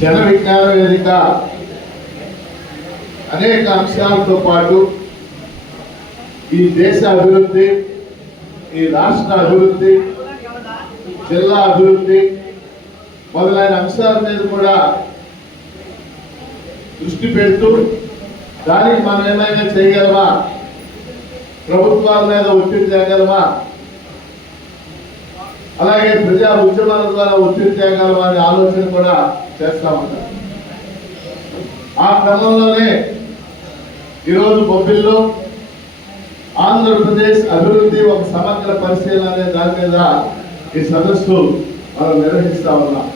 జన విజ్ఞాన వేదిక అనేక అంశాలతో పాటు ఈ దేశ అభివృద్ధి, ఈ రాష్ట్ర అభివృద్ధి, జిల్లా అభివృద్ధి మొదలైన అంశాల మీద కూడా దృష్టి పెడుతూ దానికి మనం ఏమైనా చేయగలమా, ప్రభుత్వాల మీద ఒత్తిడి తేగలమా, అలాగే ప్రజా ఉద్యమాల ద్వారా ఒత్తిడి తేగలమా అనే ఆలోచన కూడా చేస్తా ఉంటారు. ఆ క్రమంలోనే ఈరోజు బొబ్బిల్లో ఆంధ్రప్రదేశ్ అభివృద్ధి ఒక సమగ్ర పరిశీలన అనే దాని మీద ఈ సదస్సు మనం నిర్వహిస్తా ఉన్నాం.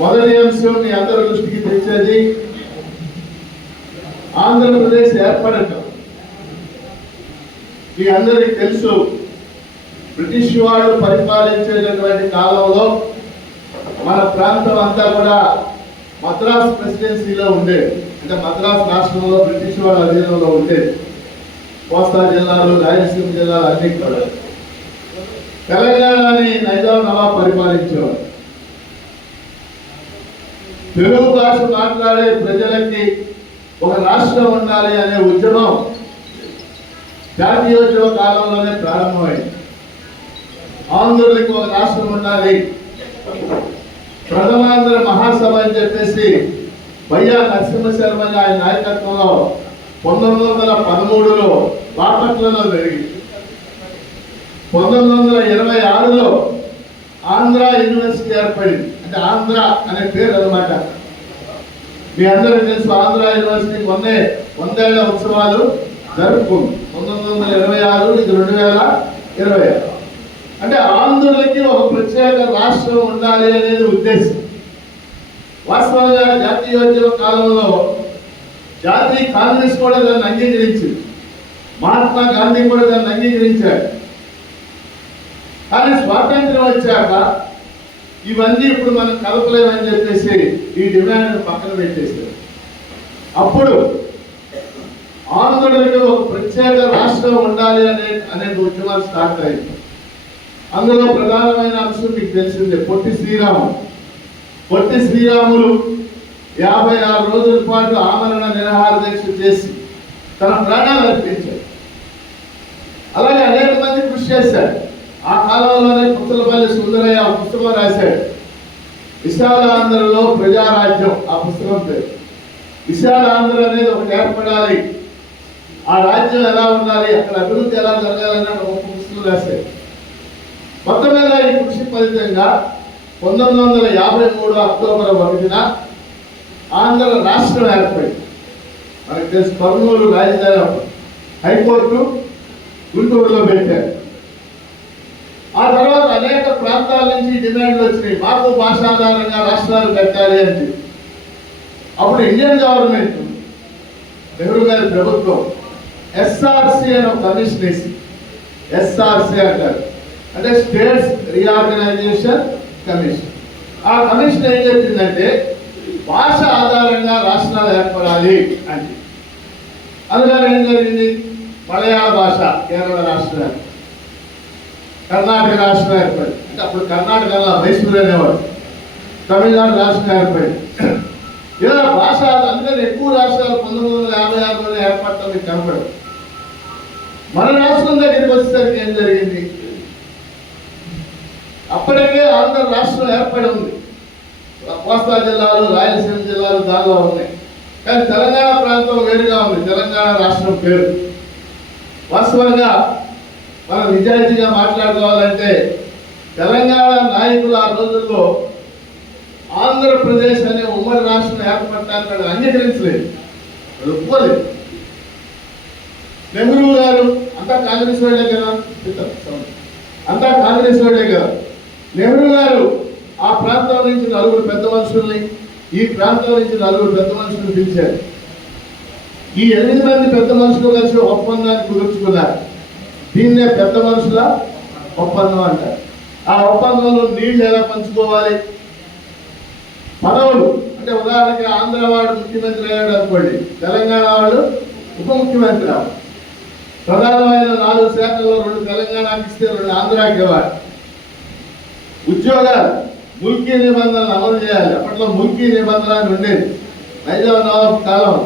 మొదటి అంశం మీ అందరి దృష్టికి తెచ్చేది ఆంధ్రప్రదేశ్ ఏర్పడటం. మీ అందరికి తెలుసు, బ్రిటిష్ వాళ్ళు పరిపాలించేటటువంటి కాలంలో మన ప్రాంతం అంతా కూడా మద్రాస్ ప్రెసిడెన్సీలో ఉండేది. అంటే మద్రాస్ రాష్ట్రంలో బ్రిటిష్ వాళ్ళ అధీనంలో ఉండేది. కోస్తా జిల్లాలు, రాయలసీమ జిల్లాలు అన్ని కూడా. తెలంగాణని నైజాం నవాబ్ పరిపాలించేవారు. తెలుగు భాష మాట్లాడే ప్రజలకి ఒక రాష్ట్రం ఉండాలి అనే ఉద్యమం జాతీయోద్యమ కాలంలోనే ప్రారంభమైంది. ఆంధ్రులకి ఒక రాష్ట్రం ఉండాలి, ప్రథమాంధ్ర మహాసభ అని చెప్పేసి బయ్యా నరసింహశర్మ ఆయన నాయకత్వంలో 1913లో బాపట్లలో జరిగింది. 1926లో ఆంధ్ర యూనివర్సిటీ ఏర్పడింది. అంటే ఆంధ్ర అనే పేరు అన్నమాట. మీ అందరికీ తెలుసు, ఆంధ్ర యూనివర్సిటీ మొన్నే 100 ఉత్సవాలు జరుపుకుంది. 1926, ఇది 2026. అంటే ఆంధ్రులకి ఒక ప్రత్యేక రాష్ట్రం ఉండాలి అనేది ఉద్దేశం. వాస్తవంగా జాతీయోద్యమ కాలంలో జాతీయ కాంగ్రెస్ కూడా దాన్ని అంగీకరించింది, మహాత్మా గాంధీ కూడా దాన్ని అంగీకరించారు. కానీ స్వాతంత్రం వచ్చాక ఇవన్నీ ఇప్పుడు మనం కలపలేమని చెప్పేసి ఈ డిమాండ్ పక్కన పెట్టేశారు. అప్పుడు ఆంధ్రులకి ఒక ప్రత్యేక రాష్ట్రం ఉండాలి అనే ఉద్యమాలు స్టార్ట్ అయింది. అందులో ప్రధానమైన అంశం మీకు తెలిసిందే, పొట్టి శ్రీరాములు. పొట్టి శ్రీరాములు 56 రోజుల పాటు ఆమరణ నిరాహార దీక్ష చేసి తన ప్రాణాలు అర్పించారు. అలాగే అనేక మంది కృషి చేశారు. ఆ కాలంలోనే పుత్తలపల్లి సుందరయ్య ఆ పుస్తకం రాశాడు, విశాలాంధ్రలో ప్రజారాజ్యం. ఆ పుస్తకం పేరు. విశాలాంధ్ర అనేది ఒకటి ఏర్పడాలి, ఆ రాజ్యం ఎలా ఉండాలి, అక్కడ అభివృద్ధి ఎలా జరగాలని ఒక పుస్తకం రాశాడు. మొత్తం మీద ఈ కృషి ఫలితంగా 1953 అక్టోబర్ 1న ఆంధ్ర రాష్ట్రం ఏర్పడింది. మనకు తెలుసు, కర్నూలు రాజధాని, హైకోర్టు గుంటూరులో పెట్టారు. ఆ తర్వాత అనేక ప్రాంతాల నుంచి డిమాండ్లు వచ్చినాయి, మాకు భాషాధారంగా రాష్ట్రాలు పెట్టాలి అని చెప్పి. అప్పుడు ఇండియన్ గవర్నమెంట్, నెహ్రూ గారి ప్రభుత్వం ఎస్ఆర్సి అని ఒక కమిషన్ వేసి, ఎస్ఆర్సి అంటారు, అంటే స్టేట్స్ రీఆర్గనైజేషన్ కమిషన్. ఆ కమిషన్ ఏం చెప్పిందంటే భాష ఆధారంగా రాష్ట్రాలు ఏర్పడాలి అని. అందుకని ఏం జరిగింది, మలయాళ భాష కేరళ రాష్ట్రం, కర్ణాటక రాష్ట్రం ఏర్పడింది. అంటే అప్పుడు కర్ణాటకలో మైసూరు అనేవాడు, తమిళనాడు రాష్ట్రం ఏర్పడింది. ఇలా భాష, అందుకని ఎక్కువ రాష్ట్రాలు 1956లోనే ఏర్పడటం మీకు కనపడదు. మన రాష్ట్రం దగ్గరికి వచ్చేసరికి ఏం జరిగింది, అప్పటికే ఆంధ్ర రాష్ట్రం ఏర్పడి ఉంది. కోస్తా జిల్లాలు, రాయలసీమ జిల్లాలు దానిలో ఉన్నాయి. కానీ తెలంగాణ ప్రాంతం వేరుగా ఉంది, తెలంగాణ రాష్ట్రం పేరు. వాస్తవంగా మనం నిజాయితీగా మాట్లాడుకోవాలంటే తెలంగాణ నాయకులు ఆ రోజుల్లో ఆంధ్రప్రదేశ్ అనే ఉమ్మడి రాష్ట్రం ఏర్పడటానికి అంగీకరించలేదు, ఒప్పుకోలేదు. నెహ్రూ గారు అంతా కాంగ్రెస్ వాళ్ళే కదా, అంతా కాంగ్రెస్ వాళ్ళే కదా. నెహ్రూ గారు ఆ ప్రాంతం నుంచి 4 పెద్ద మనుషుల్ని, ఈ ప్రాంతం నుంచి 4 పెద్ద మనుషులను పిలిచారు. ఈ 8 మంది పెద్ద మనుషులు కలిసి ఒప్పందాన్ని కుదుర్చుకున్నారు. దీన్నే పెద్ద మనుషుల ఒప్పందం అంటారు. ఆ ఒప్పందంలో నీళ్లు ఎలా పంచుకోవాలి, పదవులు, అంటే ఉదాహరణకి ఆంధ్ర వాడు ముఖ్యమంత్రి అయ్యాడు అనుకోండి, తెలంగాణ వాడు ఉప ముఖ్యమంత్రి అవ్వాలి. ప్రధానమైన 4 శాఖల్లో 2 తెలంగాణకి ఇస్తే 2 ఆంధ్రాకి ఇవ్వాలి. ఉద్యోగాలు ముల్కీ నిబంధనలు అమలు చేయాలి. అప్పట్లో ముల్కీ నిబంధన అని ఉండేది. నైజాం నవాబ్ కాలం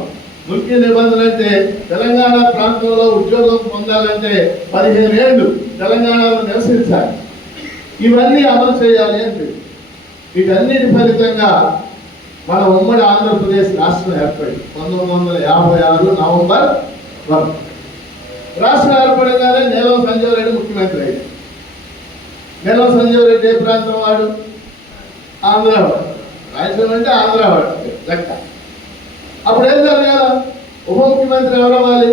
ముల్కీ నిబంధన అంటే తెలంగాణ ప్రాంతంలో ఉద్యోగం పొందాలంటే 15 ఏళ్ళు తెలంగాణలో నివసించాలి. ఇవన్నీ అమలు చేయాలి అంటే వీటన్నిటి ఫలితంగా మన ఉమ్మడి ఆంధ్రప్రదేశ్ రాష్ట్రం ఏర్పడింది 1956 నవంబర్ 1. రాష్ట్రం ఏర్పడగానే నీలం సంజీవ్ రెడ్డి ముఖ్యమంత్రి అయ్యాడు. నీలం సంజీవ్ రెడ్డి ఏ ప్రాంతం వాడు? ఆంధ్రవాడు. రాయలసీమ అంటే ఆంధ్రవాడు లెక్క. అప్పుడు ఏం జరగాల? ఉప ముఖ్యమంత్రి ఎవరు అవ్వాలి?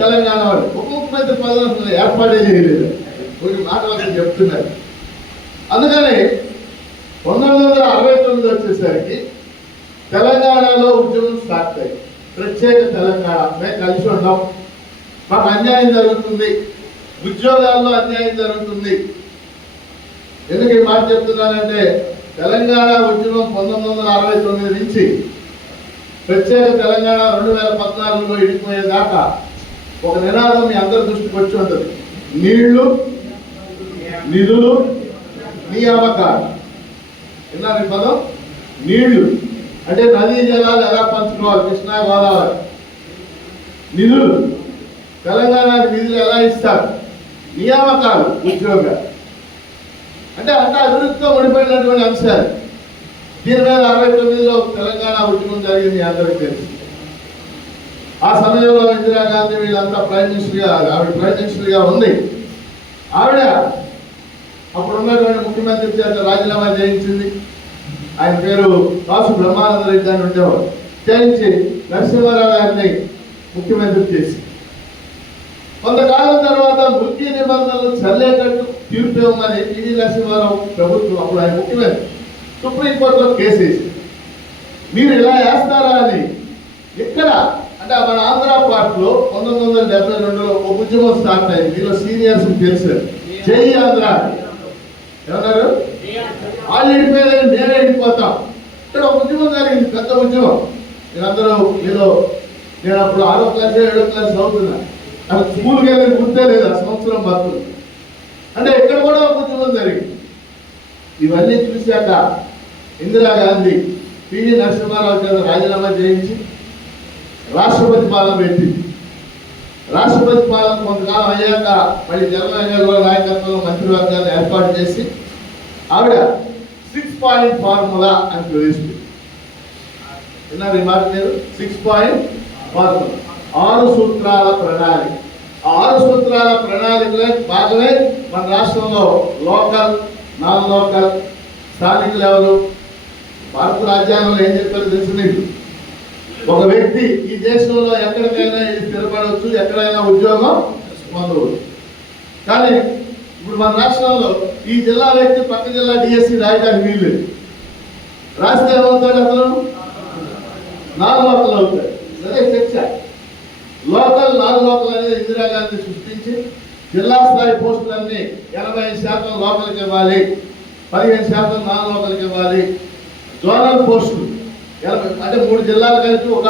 తెలంగాణ వాడు. ఉప ముఖ్యమంత్రి పదవి ఏర్పాటే చేయలేదు. కొన్ని మాటలు చెప్తున్నారు. అందుకని 1969 వచ్చేసరికి తెలంగాణలో ఉద్యమం స్టార్ట్ అయ్యింది. ప్రత్యేక తెలంగాణ మేము కలిసి ఉన్నాం, మాకు అన్యాయం జరుగుతుంది, ఉద్యోగాల్లో అన్యాయం జరుగుతుంది. ఎందుకు ఈ మాట చెప్తున్నానంటే తెలంగాణ ఉద్యమం 1969 నుంచి ప్రత్యేక తెలంగాణ 2014లో ఇడిపోయేదాకా ఒక నినాదం మీ అందరి దృష్టికి వచ్చి ఉంటుంది. నీళ్లు, నిధులు, నియామకాలు. విన్నారు ఈ పదం? నీళ్లు అంటే నదీ జలాలు ఎలా పంచుకోవాలి, కృష్ణా గోదావరి. నిధులు, తెలంగాణకి నిధులు ఎలా ఇస్తారు. నియామకాలు, ఉద్యోగాలు. అంటే అభివృద్ధితో ముడిపోయినటువంటి అంశాలు. దీని మీద 69లో తెలంగాణ ఉద్యమం జరిగింది, అందరికీ తెలుసు. ఆ సమయంలో ఇందిరాగాంధీ వీళ్ళంతా ప్రైమ్ మినిస్టర్గా, ఆవిడ ప్రైమ్ మినిస్టర్గా ఉంది. ఆవిడ అప్పుడు ఉన్నటువంటి ముఖ్యమంత్రి చేత రాజీనామా చేయించింది. ఆయన పేరు కాసు బ్రహ్మానంద రెడ్డి అని ఉండేవాడు. చేయించి నరసింహారావు గారిని ముఖ్యమంత్రి చేసి కొంతకాలం తర్వాత ముల్కీ నిబంధనలు చల్లేటట్టు తీర్పు ఇవ్వమని పివి నరసింహారావు ప్రభుత్వం, అప్పుడు ఆయన ముఖ్యమంత్రి, సుప్రీంకోర్టులో కేసు వేసి మీరు ఇలా వేస్తారా అని. ఇక్కడ అంటే మన ఆంధ్ర పార్టీలో 1972లో ఒక ఉద్యమం స్టార్ట్ అయింది. మీలో సీనియర్స్ తెలుసు, జై ఆంధ్ర. ఏమన్నారు? వాళ్ళు వెళ్ళిపోయేదని నేనే వెళ్ళిపోతాం. ఇక్కడ ఒక ఉద్యమం జరిగింది, పెద్ద ఉద్యమం. నేను అప్పుడు 6వ క్లాస్ 7వ క్లాస్ చదువుతున్నా. అసలు స్కూల్కి వెళ్ళి గుర్తే లేదు ఆ సంవత్సరం భక్తులు. అంటే ఇక్కడ కూడా ఒక ఉద్యమం జరిగింది. ఇవన్నీ చూశాక ఇందిరాగాంధీ పివి నరసింహారావు చేత రాజీనామా చేయించి రాష్ట్రపతి పాలన పెట్టింది. రాష్ట్రపతి పాలన కొంతకాలం అయ్యాక మళ్ళీ జవహర్లాల్ నాయకత్వంలో మంత్రివర్గాన్ని ఏర్పాటు చేసి ఆవిడ 6 పాయింట్ ఫార్ములా అని ప్రవేశించింది. విన్నారు ఈ మాట మీరు? 6 పాయింట్ ఫార్ములా, 6 సూత్రాల ప్రణాళిక. 6 సూత్రాల ప్రణాళికలో భాగమే మన రాష్ట్రంలో లోకల్, నాన్ లోకల్, స్థానిక లెవెల్. భారత రాజ్యాంగంలో ఏం చెప్పారో తెలుసు మీకు? ఒక వ్యక్తి ఈ దేశంలో ఎక్కడికైనా స్థిరపడవచ్చు, ఎక్కడైనా ఉద్యోగం పొందవచ్చు. కానీ ఇప్పుడు మన రాష్ట్రంలో ఈ జిల్లా వ్యక్తి పక్క జిల్లా డిఎస్సి రాయడానికి వీలు. రాస్తే ఏమవుతాడు? అతను నాన్ లోకల్ అవుతాడు. సరే చర్చ. లోకల్, నాన్ లోకల్ అనేది ఇందిరాగాంధీ సృష్టించి జిల్లా స్థాయి పోస్టులన్నీ 85% లోకల్కి ఇవ్వాలి, 15% నాన్ లోకల్కి ఇవ్వాలి. జోనల్ పోస్టులు అంటే 3 జిల్లాలు కలిపి ఒక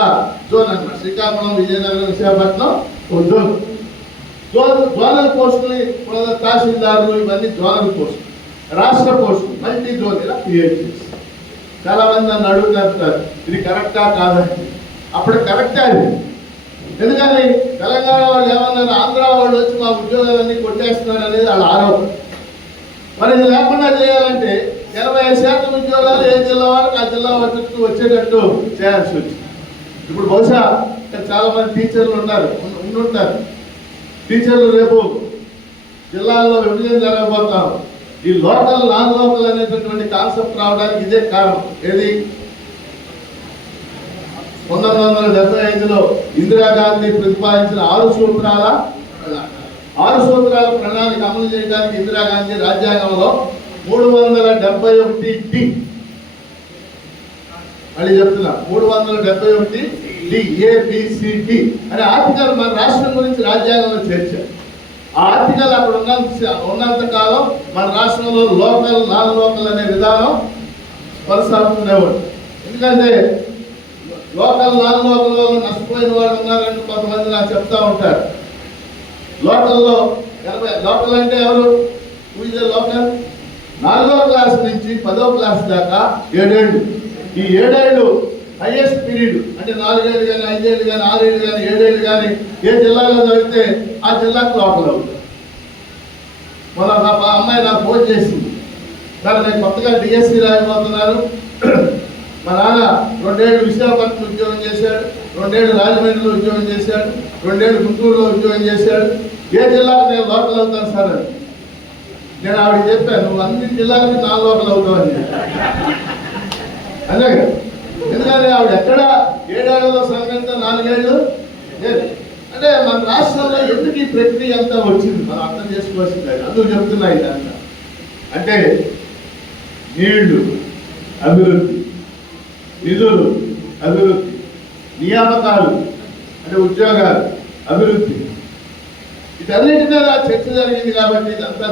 జోన్ అన్నమాట. శ్రీకాకుళం, విజయనగరం, విశాఖపట్నం ఒక జోన్. జోనల్ పోస్టులు, తహసీల్దారులు, ఇవన్నీ జోనల్ పోస్టులు. రాష్ట్ర పోస్టులు మల్టీ జోన్ ఇలా క్రియేట్ చేసి చాలా మంది నన్ను అడుగుతారు ఇది కరెక్టా కాదని. అప్పుడు కరెక్టే అది. ఎందుకని తెలంగాణ వాళ్ళు ఏమన్నారు, ఆంధ్ర వాళ్ళు వచ్చి మా ఉద్యోగాలన్నీ కొట్టేస్తున్నారు అనేది వాళ్ళ ఆరోపణ. మరి ఇది లేకుండా చేయాలంటే 85% ఉద్యోగాలు ఏ జిల్లా వాళ్ళకి ఆ జిల్లా వచ్చేటట్టు చేయాల్సి వచ్చింది. ఇప్పుడు బహుశా ఇక్కడ చాలా మంది టీచర్లు ఉండుంటారు. టీచర్లు రేపు జిల్లాల్లో విభజన జరగబోతాం. ఈ లోకల్, నాన్ లోకల్ అనేటటువంటి కాన్సెప్ట్ రావడానికి ఇదే కారణం. ఏది? 1975లో ఇందిరాగాంధీ ప్రతిపాదించిన 6 సూత్రాల ప్రణాళిక అమలు చేయడానికి ఇందిరాగాంధీ రాజ్యాంగంలో 371D, మళ్ళీ చెప్తున్నా 371D ABCD అనే ఆర్టికల్ మన రాష్ట్రం గురించి రాజ్యాంగంలో చేర్చారు. ఆ ఆర్టికల్ అక్కడ ఉన్నంత కాలం మన రాష్ట్రంలో లోకల్, నాన్ లోకల్ అనే విధానం కొనసాగుతూనేవాడు. ఎందుకంటే లోకల్, నాన్ లోకల్ వల్ల నష్టపోయిన వాళ్ళు ఉన్నారని కొంతమంది నాకు చెప్తా ఉంటారు. లోకల్లో లోకల్ అంటే ఎవరు? లోకల్ 4వ క్లాస్ నుంచి 10వ క్లాస్ దాకా 7 ఏళ్ళు. ఈ 7 ఏళ్ళు హైయెస్ట్ పీరియడ్. అంటే 4 ఏళ్ళు కానీ 5 ఏళ్ళు కానీ 6 ఏళ్ళు కానీ 7 ఏళ్ళు కానీ ఏ జిల్లాలో చదివితే ఆ జిల్లాకు లోపల అవుతుంది. మన అమ్మాయి నాకు ఫోన్ చేసింది, సార్ నేను కొత్తగా డిఎస్సి రాయబోతున్నాను, మా నాన్న 2 ఏళ్ళు విశాఖపట్నం ఉద్యోగం చేశాడు, 2 ఏళ్ళు రాజమండ్రిలో ఉద్యోగం చేశాడు, 2 ఏళ్ళు గుంటూరులో ఉద్యోగం చేశాడు, ఏ జిల్లాకు నేను లోపల అవుతాను సార్ అని. నేను ఆవిడకి చెప్పాను, నువ్వు అన్ని జిల్లాలకి 4 లోపల అవుతావు అని. అంతే కదా, ఎందుకంటే ఆవిడ ఎక్కడ 7 ఏళ్లలో సంగతి 4 ఏళ్ళు లేదు. అంటే మన రాష్ట్రంలో ఎందుకు ఈ ప్రక్రియ అంతా వచ్చింది మనం అర్థం చేసుకోవాల్సింది. అందుకు చెప్తున్నా ఇదంతా. అంటే నీళ్లు అభివృద్ధి, నిధులు అభివృద్ధి, నియామకాలు అంటే ఉద్యోగాలు అభివృద్ధి, వీటన్నిటి మీద చర్చ జరిగింది. కాబట్టి ఇదంతా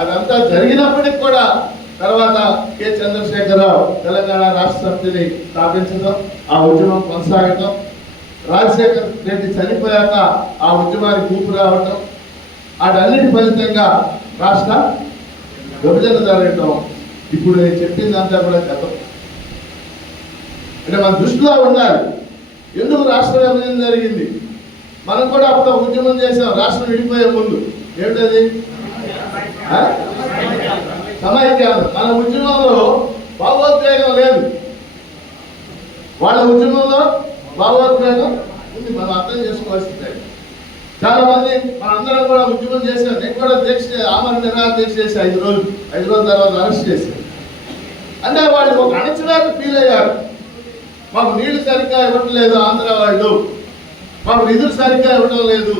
అదంతా జరిగినప్పటికి కూడా తర్వాత కె చంద్రశేఖరరావు తెలంగాణ రాష్ట్ర సమితిని స్థాపించడం, ఆ ఉద్యమం కొనసాగటం, రాజశేఖర రెడ్డి చనిపోయాక ఆ ఉద్యమానికి ఊపు రావటం, వాటన్నిటి ఫలితంగా రాష్ట్ర విభజన జరగటం. ఇప్పుడు నేను చెప్పిందంతా కూడా గతం. అంటే మన దృష్టిలో ఉండాలి ఎందుకు రాష్ట్ర విభజన జరిగింది. మనం కూడా అప్పుడు ఉద్యమం చేసాం రాష్ట్రం విడిపోయే ముందు. ఏమిటది? సమైక్యాలు. మన ఉద్యమంలో భావోద్వేగం లేదు, వాళ్ళ ఉద్యమంలో భావోద్వేగం ఉంది. మనం అర్థం చేసుకోవాల్సిందే. చాలా మంది మనందరం కూడా ఉద్యమం చేశాం. నేను కూడా ఆమరణ నిరాహార దీక్ష చేసి 5 రోజుల తర్వాత అరెస్ట్ చేశాను. అంటే వాళ్ళు ఒక అణచివేత ఫీల్ అయ్యారు. మాకు నీళ్లు సరిగ్గా ఇవ్వడం లేదు ఆంధ్ర వాళ్ళు, మాకు నిధులు సరిగ్గా ఇవ్వడం లేదు,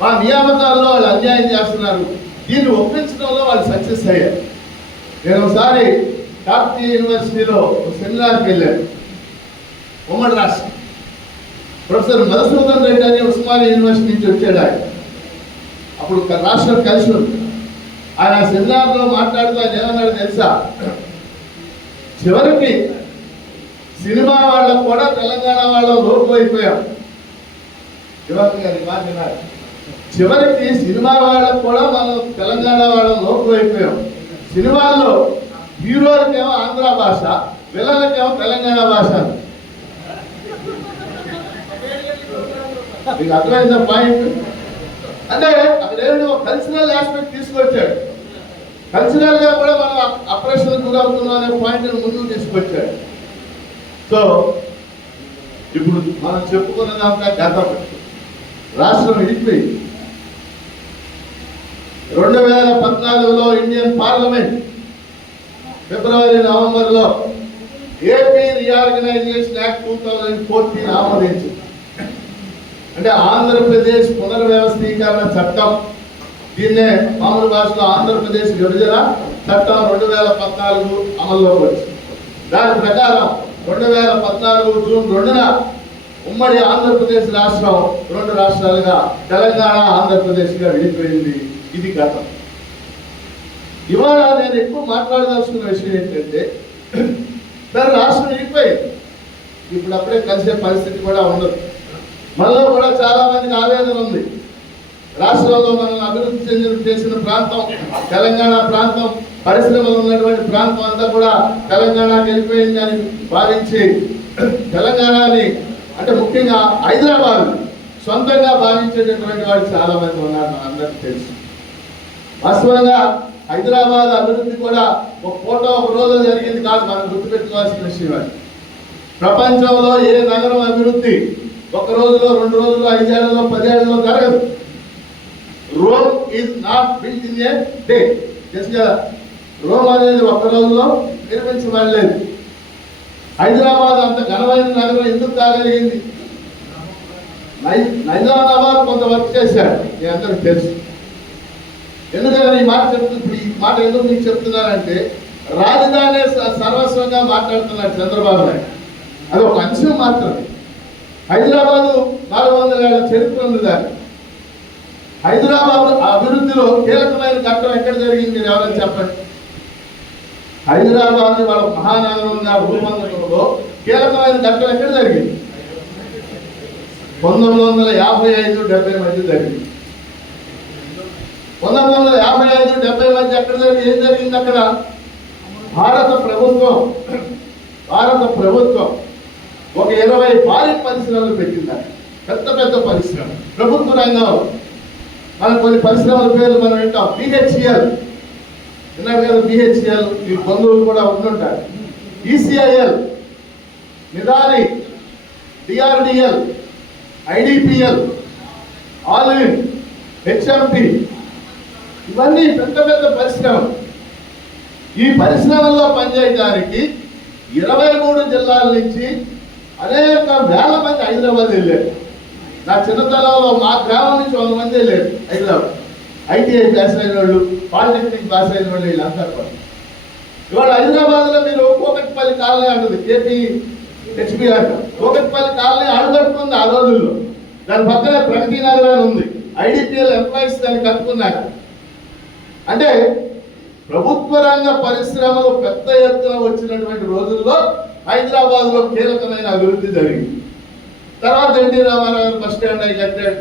మా నియామకాల్లో వాళ్ళు అన్యాయం చేస్తున్నారు. దీన్ని ఒప్పించడంలో వాళ్ళు సక్సెస్ అయ్యారు. నేను ఒకసారి కాకతీయ యూనివర్సిటీలో సెమినార్కి వెళ్ళాను. ఉమ్మడి రాష్ట్రం ప్రొఫెసర్ మధుసూదన్ రెడ్డి అని ఉస్మానియా యూనివర్సిటీ నుంచి వచ్చాడు ఆయన. అప్పుడు రాష్ట్రం కలిసి ఉంది. ఆయన సెమినార్లో మాట్లాడుతూ ఆయన ఏమన్నాడు తెలుసా? చివరికి సినిమా వాళ్ళకు కూడా తెలంగాణ వాళ్ళ లోపు అయిపోయాం. చివరికి సినిమా వాళ్ళకు కూడా మనం తెలంగాణ వాళ్ళ లోపు అయిపోయాం. సినిమాల్లో హీరోలకేమో ఆంధ్ర భాష, పిల్లలకేమో తెలంగాణ భాష. మీకు అర్థమైందా పాయింట్? అంటే అక్కడ ఏమిటి ఒక కల్చరల్ ఆస్పెక్ట్ తీసుకొచ్చాడు. కల్చరల్ గా కూడా మనం అప్రెషన్ గురవుతున్నాం అనే పాయింట్ ముందుకు తీసుకొచ్చాడు. సో ఇప్పుడు మనం చెప్పుకున్నదంతా గతం. రాష్ట్రం విడిపోయింది. 2014లో ఇండియన్ పార్లమెంట్ ఫిబ్రవరి నవంబర్లో ఏపీ రీఆర్గనైజేషన్ యాక్ట్ 2014 ఆమోదించింది. అంటే ఆంధ్రప్రదేశ్ పునర్వ్యవస్థీకరణ చట్టం. దీన్నే మామూలు భాషలో ఆంధ్రప్రదేశ్ విభజన చట్టం 2014 అమల్లోకి వచ్చింది. దాని ప్రకారం 2014 జూన్ 2న ఉమ్మడి ఆంధ్రప్రదేశ్ రాష్ట్రం 2 రాష్ట్రాలుగా తెలంగాణ ఆంధ్రప్రదేశ్గా విడిపోయింది. ఇది గతం. ఇవాళ నేను ఎక్కువ మాట్లాడదలుచుకున్న విషయం ఏంటంటే, సార్ రాష్ట్రం విడిపోయింది, ఇప్పుడు అప్పుడే కలిసే పరిస్థితి కూడా ఉండదు. మనలో కూడా చాలా మందికి ఆవేదన ఉంది. రాష్ట్రంలో మనల్ని అభివృద్ధి చేసిన ప్రాంతం తెలంగాణ ప్రాంతం, పరిశ్రమలు ఉన్నటువంటి ప్రాంతం అంతా కూడా తెలంగాణకి వెళ్ళిపోయింది అని భావించి తెలంగాణని అంటే ముఖ్యంగా హైదరాబాద్ సొంతంగా భావించేటటువంటి వాళ్ళు చాలా మంది ఉన్నారు. మనందరికీ తెలుసు. వాస్తవంగా హైదరాబాద్ అభివృద్ధి కూడా ఒక ఫోటో ఒక రోజు జరిగింది కాదు. మనం గుర్తుపెట్టుకోవాల్సిన విషయం అది. ప్రపంచంలో ఏ నగరం అభివృద్ధి 1 రోజులో 2 రోజుల్లో 5 ఏళ్లలో 10 ఏళ్లలో జరగదు. Rome is not built in a day. Rome అనేది 1 రోజులో నిర్మించబడలేదు. హైదరాబాద్ అంత ఘనమైన నగరం ఎందుకు కాగలిగింది? నైజామాబాద్ కొంత వర్క్ చేశాడు, మీ అందరికి తెలుసు. ఎందుకంటే ఈ మాట ఎందుకు మీకు చెప్తున్నానంటే, రాజధాని సర్వస్వంగా మాట్లాడుతున్నాడు చంద్రబాబు నాయుడు. అది ఒక అంశం మాత్రమే. హైదరాబాదు 400 ఏళ్ల చరిత్ర ఉంది దాన్ని. హైదరాబాద్ అభివృద్ధిలో కీలకమైన ఘట్టం ఎక్కడ జరిగింది మీరు ఎవరైనా చెప్పండి. హైదరాబాద్ వాళ్ళ మహానగరంగా రూపొందడంలో కీలకమైన ఘట్టం ఎక్కడ జరిగింది? 1955-70 మధ్య జరిగింది. 1955-70 మధ్య ఎక్కడ జరిగింది? ఏం జరిగింది అక్కడ? భారత ప్రభుత్వం ఒక 20 భారీ పరిశ్రమలు పెట్టింది. పెద్ద పెద్ద పరిశ్రమ ప్రభుత్వ రంగంలో. మనం కొన్ని పరిశ్రమల పేర్లు మనం వింటాం. BHEL విన్నారు కదా, BHEL ఈ బంధువులు కూడా ఉంటుంటారు. ECIL, నిదాని, DRDL, IDPL, all in, HMT, ఇవన్నీ పెద్ద పెద్ద పరిశ్రమలు. ఈ పరిశ్రమల్లో పనిచేయడానికి 23 జిల్లాల నుంచి అనేక వేల మంది హైదరాబాద్ వెళ్ళారు. నా చిన్నతనంలో మా గ్రామం నుంచి 100 మంది వెళ్ళారు హైదరాబాద్. ITI పాస్ అయిన వాళ్ళు, పాలిటెక్నిక్ పాస్ అయిన వాళ్ళు, వీళ్ళంతా కూడా. ఇవాళ హైదరాబాద్లో మీరు కోకట్పల్లి కాలనీ అంటుంది, KPHB అంట. కోకట్పల్లి కాలనీ అడుగట్టుకుంది ఆ రోజుల్లో. దాని పక్కనే ప్రగతి నగర్ అని ఉంది. IDPL ఎంప్లాయీస్ దాన్ని కట్టుకున్నారు. అంటే ప్రభుత్వ రంగ పరిశ్రమలు పెద్ద ఎత్తున వచ్చినటువంటి రోజుల్లో హైదరాబాద్లో కీలకమైన అభివృద్ధి జరిగింది. తర్వాత ఎన్టీ రామారావు బస్ స్టాండ్ అయి కట్టాడు.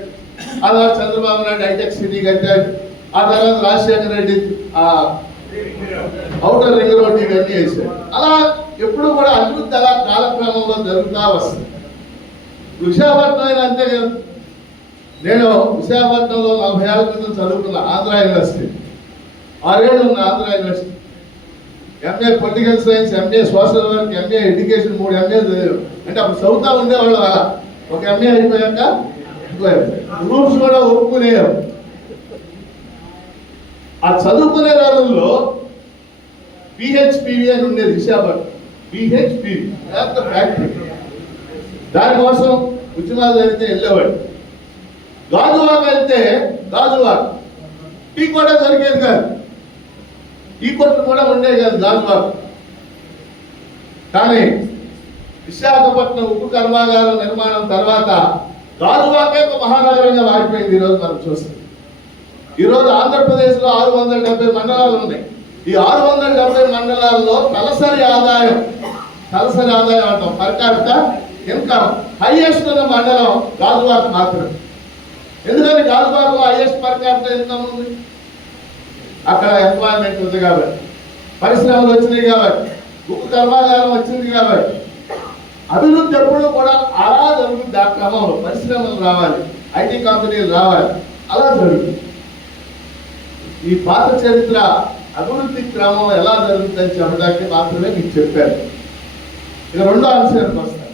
ఆ తర్వాత చంద్రబాబు నాయుడు హైటెక్ సిటీ కట్టాడు. ఆ తర్వాత Rajasekhara Reddy outer ring road ఇవన్నీ వేశాడు. అలా ఎప్పుడు కూడా అభివృద్ధి అలా కాలక్రమంలో జరుగుతూ వస్తుంది. విశాఖపట్నం అయినా అంతే కదా. నేను విశాఖపట్నంలో 40 ఏళ్ల క్రితం చదువుకున్న ఆంధ్ర యూనివర్సిటీ, 6 ఏళ్ళు ఉన్న Andhra university. MA political science, MA social work, MA education, 3 MA చదివారు. అంటే అప్పుడు చదువుతా ఉండేవాళ్ళు. అలా ఒక MA అయిపోయాక గ్రూప్స్ కూడా ఒప్పుకునేవారు. ఆ చదువుకునే రోజుల్లో PHPV అని ఉండేది విశాఖపట్నం. PHPV factory. దానికోసం ఉద్యమాలు జరిగితే వెళ్ళేవాడు. గాజువాక వెళ్తే గాజువాక టీ కూడా దొరికేది కాదు. టీ కొట్లు కూడా ఉండేది కాదు గాజువాక. కానీ విశాఖపట్నం ఉక్కు కర్మాగారం నిర్మాణం తర్వాత గాజువాకే ఒక మహానగరంగా మారిపోయింది. ఈరోజు మనం చూస్తాం. ఈరోజు ఆంధ్రప్రదేశ్లో 670 మండలాలు ఉన్నాయి. ఈ 670 మండలాల్లో తలసరి ఆదాయం అంటాం, పర్ క్యాపిటా ఇన్కమ్ హైయెస్ట్ ఉన్న మండలం గాజువాక మాత్రమే. ఎందుకని గాజువాకలో హైయెస్ట్ పర్ క్యాపిటల్ ఇన్కమ్ ఉంది? అక్కడ ఎంప్లాయ్మెంట్ ఉంది కాబట్టి, పరిశ్రమలు వచ్చినాయి కాబట్టి, ఉక్కు కర్మాగారం వచ్చింది కాబట్టి. అభివృద్ధి ఎప్పుడు కూడా అలా జరుగుతుంది. ఆ క్రమంలో పరిశ్రమలు రావాలి, IT కంపెనీలు రావాలి, అలా జరుగుతుంది. ఈ పాత చరిత్ర అభివృద్ధి క్రమం ఎలా జరుగుతుందని చెప్పడానికి మాత్రమే మీకు చెప్పారు. ఇక రెండో అంశానికి వస్తాను.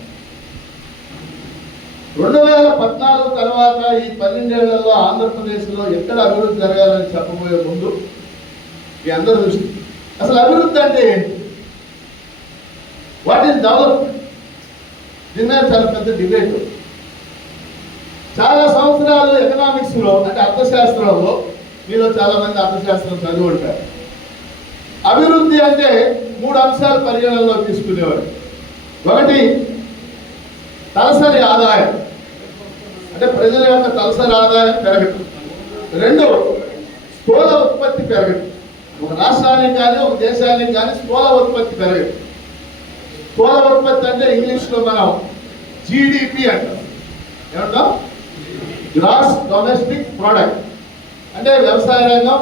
2014 తర్వాత ఈ 12 ఏళ్లలో ఆంధ్రప్రదేశ్లో ఎక్కడ అభివృద్ధి జరగాలని చెప్పబోయే ముందు మీ అందరూ దృష్టి, అసలు అభివృద్ధి అంటే ఏంటి? What is development? దీని చాలా పెద్ద డిబేట్. చాలా సంవత్సరాలు ఎకనామిక్స్లో అంటే అర్థశాస్త్రంలో మీలో చాలా మంది అర్థశాస్త్రం చదివి ఉంటారు. అభివృద్ధి అంటే 3 అంశాలు పరిగణనలో తీసుకునేవారు. ఒకటి తలసరి ఆదాయం, అంటే ప్రజల యొక్క తలసరి ఆదాయం పెరగటం. 2 స్థూల ఉత్పత్తి పెరగటం. ఒక రాష్ట్రానికి కానీ ఒక దేశానికి కానీ స్థూల ఉత్పత్తి పెరగటం. స్థూల ఉత్పత్తి అంటే ఇంగ్లీష్లో మనం GDP అంటాం. ఏమంటాం? Gross domestic product. అంటే వ్యవసాయ రంగం,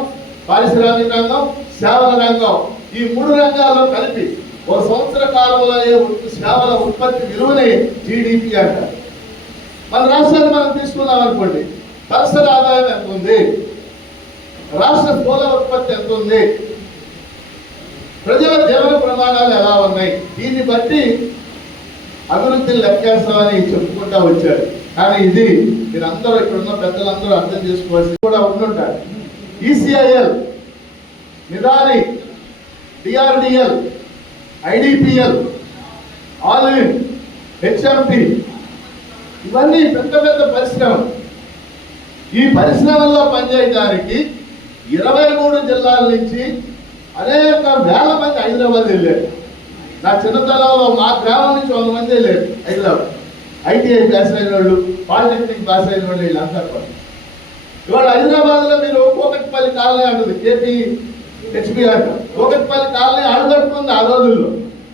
పారిశ్రామిక రంగం, సేవల రంగం, ఈ 3 రంగాల్లో కలిపి ఒక సంవత్సర కాలంలో సేవల ఉత్పత్తి విలువని GDP అంటారు. మన రాష్ట్రాన్ని మనం తీసుకున్నాం అనుకోండి, తలసరి ఆదాయం ఎంత ఉంది, రాష్ట్ర స్థూల ఉత్పత్తి ఎంత ఉంది, ప్రజల జీవన ప్రమాణాలు ఎలా ఉన్నాయి, దీన్ని బట్టి అభివృద్ధిని లెక్కేస్తామని చెప్పుకుంటా వచ్చారు. కానీ ఇది మీరందరూ ఇక్కడున్న పెద్దలందరూ అర్థం చేసుకోవాల్సి కూడా ఉంటుంటారు. ECIL, నిదాని, DRDL, IDPL, all in, HMT, ఇవన్నీ పెద్ద పెద్ద పరిశ్రమలు. ఈ పరిశ్రమల్లో పనిచేయడానికి 23 జిల్లాల నుంచి అనేక వేల మంది హైదరాబాద్ వెళ్ళారు. నా చిన్నతనంలో మా గ్రామం నుంచి 100 మంది వెళ్ళారు హైదరాబాద్. ITI పాస్ అయిన వాళ్ళు, పాలిటెక్నిక్ పాస్ అయిన వాళ్ళు, వీళ్ళంతా కూడా. ఇవాళ హైదరాబాద్లో మీరు కోకట్పల్లి కాలనీ అంటుంది, KPHB అంట. కోకట్పల్లి కాలనీ అడుగట్టుకుంది ఆ రోజుల్లో.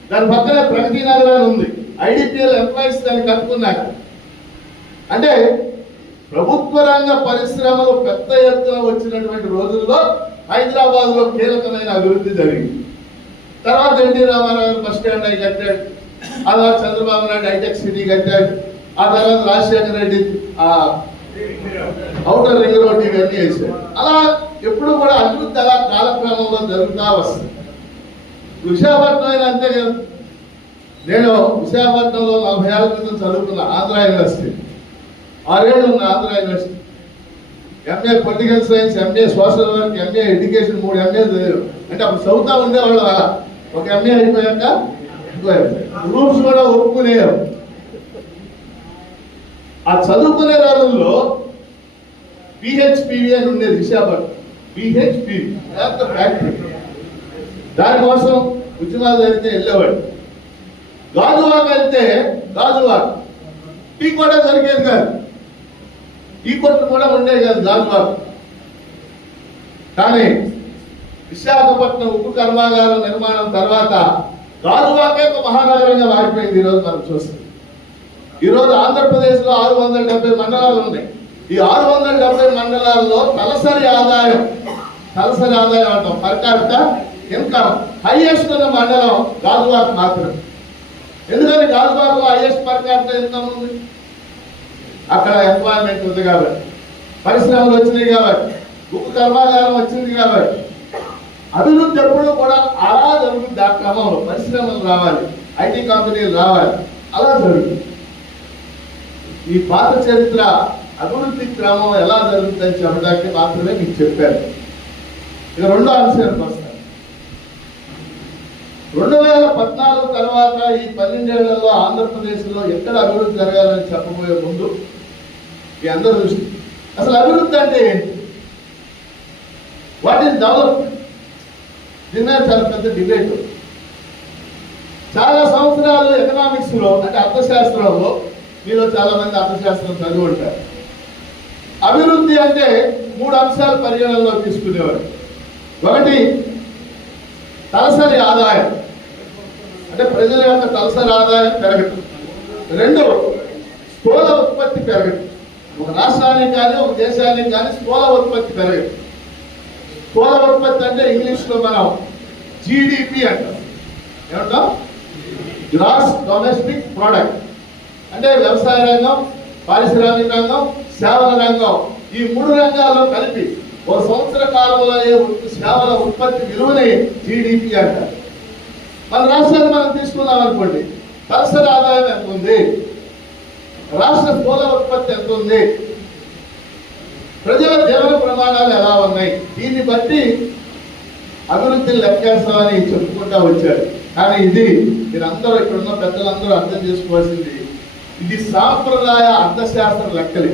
దాని పక్కనే ప్రగతి నగర్ అని ఉంది. IDPL ఎంప్లాయీస్ దాన్ని కట్టుకున్నారు. అంటే ప్రభుత్వ రంగ పరిశ్రమలు పెద్ద ఎత్తున వచ్చినటువంటి రోజుల్లో హైదరాబాద్ లో కీలకమైన అభివృద్ధి జరిగింది. తర్వాత ఎన్టీ రామారావు బస్ స్టాండ్ అయి కట్టాడు, ఆ తర్వాత చంద్రబాబు నాయుడు హైటెక్ సిటీ కట్టాడు, ఆ తర్వాత Rajasekhara Reddy outer ring road ఇవన్నీ వేశాడు. అలా ఎప్పుడు కూడా అభివృద్ధి అలా కాలక్రమంలో జరుగుతూ వస్తుంది. విశాఖపట్నం అయినా అంతే కదా. నేను విశాఖపట్నంలో 40 ఏళ్ల క్రితం చదువుకున్న ఆంధ్ర యూనివర్సిటీ, 6 ఏళ్ళు ఉన్న Andhra university, MA political science, MA social work, MA education, 3 MA చదివారు. అంటే అప్పుడు చదువుతా ఉండేవాళ్ళు. అలా ఒక ఎంఏ అయిపోయాక రూల్స్ కూడా ఒప్పుకునేవారు. ఆ చదువుకునే రోజుల్లో పిహెచ్పివి అని ఉండేది విశాఖపట్నం. పిహెచ్పివి ఫ్యాక్టరీ, దానికోసం ఉద్యమాలు జరిగితే వెళ్ళేవాడు. గాజువాక వెళ్తే గాజువాక టీ కూడా దొరికేది కాదు, టీ కొట్లు కూడా ఉండేది కాదు గాజువాక. కానీ విశాఖపట్నం ఉక్కు కర్మాగారం నిర్మాణం తర్వాత గాజువాకే ఒక మహానగరంగా మారిపోయింది. ఈరోజు మనం చూస్తాం. ఈరోజు ఆంధ్రప్రదేశ్ లో 670 మండలాలు ఉన్నాయి. ఈ 670 మండలాల్లో తలసరి ఆదాయం అంటాం, పర్ క్యాపిటా ఇన్కమ్ హైయెస్ట్ ఉన్న మండలం గాజువాక మాత్రం. ఎందుకని గాజువాకలో హైయెస్ట్ పర్ క్యాపిటా ఇన్కమ్ ఉంది? అక్కడ ఎంప్లాయ్మెంట్ ఉంది కాబట్టి, పరిశ్రమలు వచ్చినాయి కాబట్టి, ఉక్కు కర్మాగారం వచ్చింది కాబట్టి. అభివృద్ధి ఎప్పుడు కూడా అలా జరుగుతుంది. ఆ క్రమంలో పరిశ్రమలు రావాలి, ఐటీ కంపెనీలు రావాలి, అలా జరుగుతుంది. ఈ పాత చరిత్ర అభివృద్ధి క్రమం ఎలా జరుగుతుందని చెప్పడానికి మాత్రమే మీకు చెప్పాను. ఇక రెండో అంశానికి వస్తాను. 2014 తర్వాత ఈ 12 ఏళ్లలో ఆంధ్రప్రదేశ్లో ఎక్కడ అభివృద్ధి జరగాలని చెప్పబోయే ముందు మీ అందరూ దృష్టి, అసలు అభివృద్ధి అంటే ఏంటి? What is development? దీని మీద చాలా పెద్ద డిబేట్. చాలా సంవత్సరాలు ఎకనామిక్స్ లో, అంటే అర్థశాస్త్రంలో, మీలో చాలా మంది అర్థశాస్త్రం చదివి ఉంటారు. అభివృద్ధి అంటే 3 అంశాలు పరిగణనలో తీసుకునేవారు. ఒకటి తలసరి ఆదాయం, అంటే ప్రజల యొక్క తలసరి ఆదాయం పెరగటం. 2 స్థూల ఉత్పత్తి పెరగటం. ఒక రాష్ట్రానికి కానీ ఒక దేశానికి కానీ స్థూల ఉత్పత్తి పెరగటం. స్థూల ఉత్పత్తి అంటే ఇంగ్లీష్లో మనం జీడిపి అంటాం. ఏమంటాం? Gross domestic product. అంటే వ్యవసాయ రంగం, పారిశ్రామిక రంగం, సేవల రంగం, ఈ 3 రంగాల్లో కలిపి ఒక సంవత్సర కాలంలో సేవల ఉత్పత్తి విలువని జీడిపి అంటారు. మన రాష్ట్రాన్ని మనం తీసుకున్నాం అనుకోండి, తలసరి ఆదాయం ఎంత ఉంది, రాష్ట్ర స్థూల ఉత్పత్తి ఎంత ఉంది, ప్రజల జీవన ప్రమాణాలు ఎలా ఉన్నాయి, దీన్ని బట్టి అభివృద్ధిని లెక్కేస్తామని చెప్పుకుంటా వచ్చారు. కానీ ఇది మీరందరూ ఇక్కడ ఉన్న పెద్దలందరూ అర్థం చేసుకోవాల్సింది, ఇది సాంప్రదాయ అర్థశాస్త్ర లెక్కలు.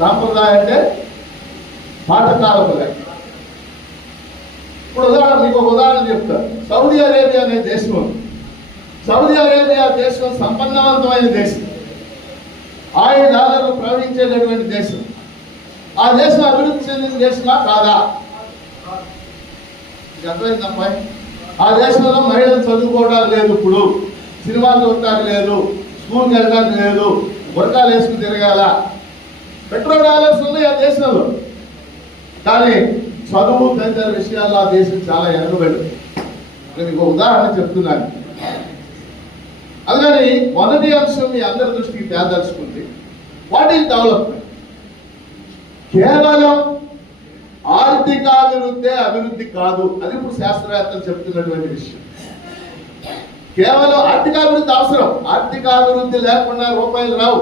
సాంప్రదాయం అంటే పాఠకాలపు లెక్క. ఇప్పుడు మీకు ఒక ఉదాహరణ చెప్తారు. సౌదీ అరేబియా అనే దేశం ఉంది. సౌదీ అరేబియా దేశం సంపన్నవంతమైన దేశం, $1,000 ప్రవహించేటటువంటి దేశం. ఆ దేశం అభివృద్ధి చెందిన దేశమా కాదా? అర్థమైందమ్మా? ఆ దేశంలో మహిళలు చదువుకోవడానికి లేదు, ఇప్పుడు సినిమాలు చూడటానికి లేదు, స్కూల్కి వెళ్ళడానికి లేదు, బురకాలు వేసుకుని తిరగాల. పెట్రోల్ డాలర్స్ ఉన్నాయి ఆ దేశంలో, కానీ చదువు తదితర విషయాల్లో ఆ దేశం చాలా వెనుకబడి. నేను ఉదాహరణ చెప్తున్నాను. అలాగే మొదటి అంశం మీ అందరి దృష్టికి తేదలుచుకుంది, వాట్ ఈజ్ డెవలప్మెంట్? కేవలం ఆర్థికాభివృద్ధే అభివృద్ధి కాదు. అది ఇప్పుడు శాస్త్రవేత్తలు చెప్తున్నటువంటి విషయం. కేవలం ఆర్థికాభివృద్ధి అవసరం, ఆర్థికాభివృద్ధి లేకుండా రూపాయలు రావు.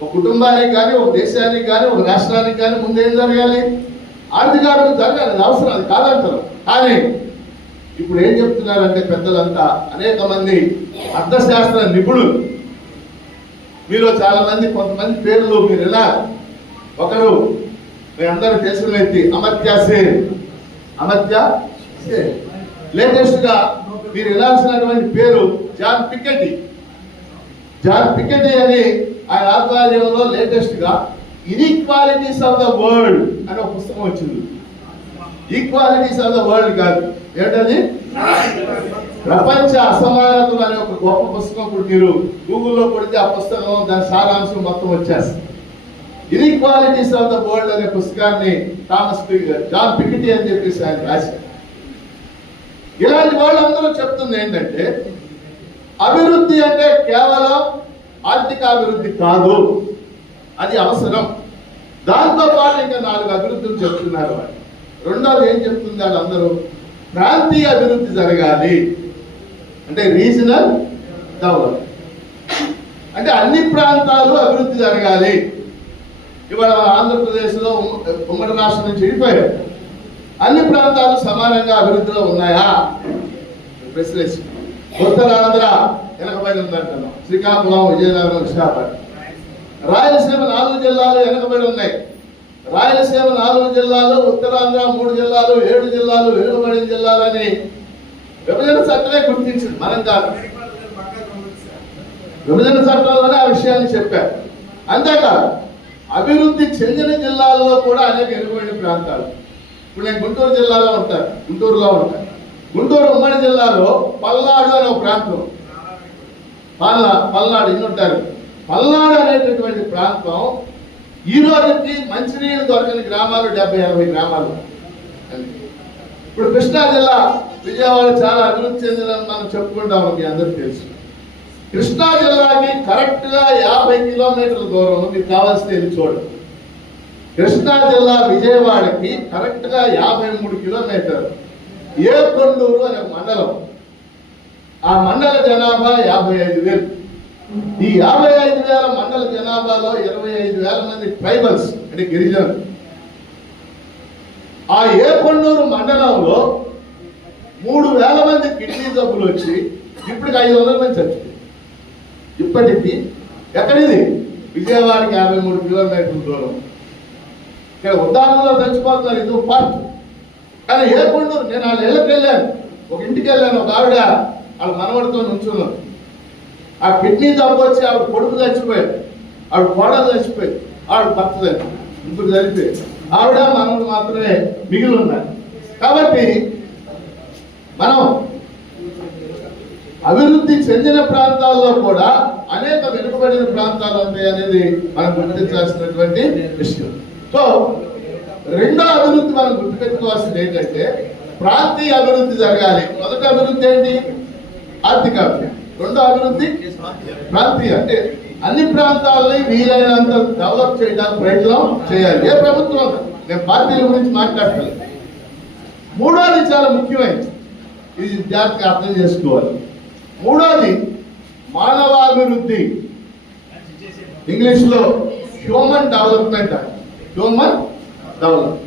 ఒక కుటుంబానికి కానీ, ఒక దేశానికి కానీ, ఒక రాష్ట్రానికి కానీ ముందేం జరగాలి? ఆర్థికాభివృద్ధి జరగాలి, అది అవసరం, అది కాదంటారు. కానీ ఇప్పుడు ఏం చెప్తున్నారంటే పెద్దలంతా, అనేక మంది అర్థశాస్త్ర నిపుణులు, మీలో చాలా మంది, కొంతమంది పేర్లు మీరు ఎలా, ఒకరు మీ అందరూ తెలిసిన వ్యక్తి అమర్త్య సేన్. లేటెస్ట్ గా మీరు వినాల్సినటువంటి పేరు జాన్ పికెటీ అని ఆయన ఆధ్వర్యంలో లేటెస్ట్ గా ఇన్ఈక్వాలిటీస్ ఆఫ్ ద వరల్డ్ అనే ఒక పుస్తకం వచ్చింది. ఈక్వాలిటీస్ ఆఫ్ ద వరల్డ్ కాదు, ఏంటది? ప్రపంచ అసమానతలు అనే ఒక గొప్ప పుస్తకం. ఇప్పుడు మీరు గూగుల్లో కొడితే ఆ పుస్తకం, దాని సారాంశం మొత్తం వచ్చేస్తుంది. ఇన్ఈక్వాలిటీస్ ఆఫ్ ద వరల్డ్ అనే పుస్తకాన్ని జాన్ పికెటీ అని చెప్పేసి ఆయన రాశారు. ఇలాంటి వాళ్ళందరూ చెప్తుంది ఏంటంటే అభివృద్ధి అంటే కేవలం ఆర్థిక అభివృద్ధి కాదు, అది అవసరం. దాంతో పాటు ఇంకా 4 అభివృద్ధులు చెప్తున్నారు వాళ్ళు. రెండోది ఏం చెప్తుంది వాళ్ళందరూ, ప్రాంతీయ అభివృద్ధి జరగాలి, అంటే రీజనల్ డెవలప్మెంట్, అంటే అన్ని ప్రాంతాలు అభివృద్ధి జరగాలి. ఇవాళ ఆంధ్రప్రదేశ్లో ఉమ్మడి రాష్ట్రం నుంచి విడిపోయారు, అన్ని ప్రాంతాలు సమానంగా అభివృద్ధిలో ఉన్నాయా ప్రశ్నిస్తాం. ఉత్తరాంధ్ర వెనకబడి ఉందంటున్నాం, శ్రీకాకుళం, విజయనగరం, విశాఖపట్నం. రాయలసీమ 4 జిల్లాలు వెనకబడి ఉన్నాయి. రాయలసీమ 4 జిల్లాలు, ఉత్తరాంధ్ర 3 జిల్లాలు, 7 జిల్లాలు వెనుకబడిన జిల్లాలని విభజన చట్టమే గుర్తించింది, మనం కాదు. విభజన చట్టంలోనే ఆ విషయాన్ని చెప్పారు. అంతేకాదు అభివృద్ధి చెందిన జిల్లాల్లో కూడా అనేక వెనుకబడిన ప్రాంతాలు. ఇప్పుడు నేను గుంటూరు జిల్లాలో ఉంటాను, గుంటూరులో ఉంటాను. గుంటూరు ఉమ్మడి జిల్లాలో పల్నాడు అనే ఒక ప్రాంతం, పల్నాడు ఇన్నుంటారు. పల్నాడు అనేటటువంటి ప్రాంతం ఈ రోజుకి మంచినీళ్ళు దొరకని గ్రామాలు 70-80 గ్రామాలు. ఇప్పుడు కృష్ణా జిల్లా, విజయవాడ చాలా అభివృద్ధి చెందిందని మనం చెప్పుకుంటాం, మీ అందరికీ తెలుసు. కృష్ణా జిల్లాకి కరెక్ట్ గా 50 కిలోమీటర్ల దూరం మీకు కావాల్సిన వెళ్ళి చూడండి. కృష్ణా జిల్లా విజయవాడకి కరెక్ట్ గా 53 కిలోమీటర్లు. ఏకొండూరు అనే మండలం, ఆ మండల జనాభా 55,000. ఈ 55,000 మండల జనాభాలో 25,000 మంది ట్రైబల్స్, అంటే గిరిజనులు. ఆ ఏకొండూరు మండలంలో 3,000 మంది కిడ్నీ జబ్బులు వచ్చి ఇప్పటికి 500 మంది చచ్చిపోయారు. ఇప్పటికీ ఎక్కడిది, విజయవాడకి 53 కిలోమీటర్ల దూరం. ఇక్కడ ఉదాహరణలో చచ్చిపోతున్నారు, ఇది పార్ట్. కానీ ఏకొండూరు, నేను వాళ్ళ ఇళ్ళకి వెళ్ళాను, ఒక ఇంటికి వెళ్ళాను, ఒక ఆవిడ వాళ్ళ మనవడితో నుంచున్నాను. ఆ కిడ్నీ జబ్బు వచ్చి ఆవిడ కొడుకు చచ్చిపోయాడు, ఆవిడ కోడలు చచ్చిపోయాడు, ఆవిడ భర్త చచ్చిపోయాడు, ముగ్గురు చనిపోయాడు. ఆవిడ మనవడు మాత్రమే మిగిలి ఉన్నారు. కాబట్టి మనం అభివృద్ధి చెందిన ప్రాంతాల్లో కూడా అనేక వెనుకబడిన ప్రాంతాలు ఉంటాయి అనేది మనం గుర్తించాల్సినటువంటి విషయం. సో రెండో అభివృద్ధి మనం గుర్తుపెట్టుకోవాల్సింది ఏంటంటే ప్రాంతీయ అభివృద్ధి జరగాలి. మొదటి అభివృద్ధి ఏంటి, ఆర్థిక అభివృద్ధి. రెండో అభివృద్ధి ప్రాంతీయ, అంటే అన్ని ప్రాంతాలని వీలైనంత డెవలప్ చేయడానికి ప్రయత్నం చేయాలి. ఏ ప్రభుత్వం, నేను పార్టీల గురించి మాట్లాడతాను. మూడోది చాలా ముఖ్యమైనది, ఇది జాగ్రత్తగా అర్థం చేసుకోవాలి. మూడోది మానవాభివృద్ధి, ఇంగ్లీష్ లో హ్యూమన్ డెవలప్మెంట్. హ్యూమన్ డెవలప్మెంట్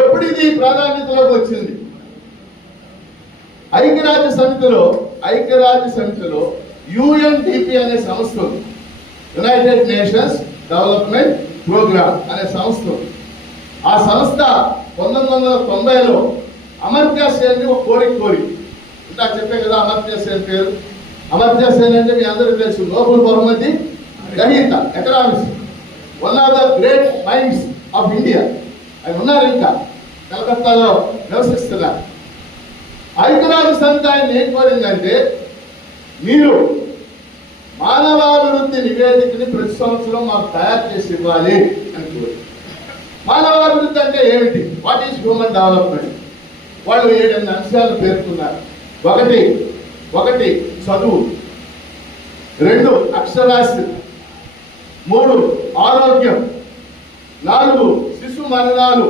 ఎప్పుడు ఇది ప్రాధాన్యతలోకి వచ్చింది? ఐక్యరాజ్య సమితిలో యుఎన్డిపి అనే సంస్థ, యునైటెడ్ నేషన్స్ డెవలప్మెంట్ ప్రోగ్రామ్ అనే సంస్థ. ఆ సంస్థ 1990లో అమర్త్య సేన్ ఒక కోరి ఇంత చెప్పే కదా, అమర్త్య సేన్ పేరు. అమర్త్య సేన్ అంటే మీ అందరికీ తెలుసు, నోబెల్ బహుమతి గ్రహీత, economics, one of the great minds of India. ఆయన ఉన్నారు, ఇంకా కలకత్తాలో నివసిస్తున్నారు. ఐక్యరాజ్య సమితి ఆయన ఏం కోరిందంటే, మీరు మానవాభివృద్ధి నివేదికని ప్రతి సంవత్సరం మాకు తయారు చేసి ఇవ్వాలి అని కోరి. మానవాభివృద్ధి అంటే ఏమిటి, వాట్ ఈజ్ హ్యూమన్ డెవలప్మెంట్? వాళ్ళు 7 అంశాలు పేర్కొన్నారు. ఒకటి చదువు, 2 అక్షరాస్యత, 3 ఆరోగ్యం, 4 శిశు మరణాలు,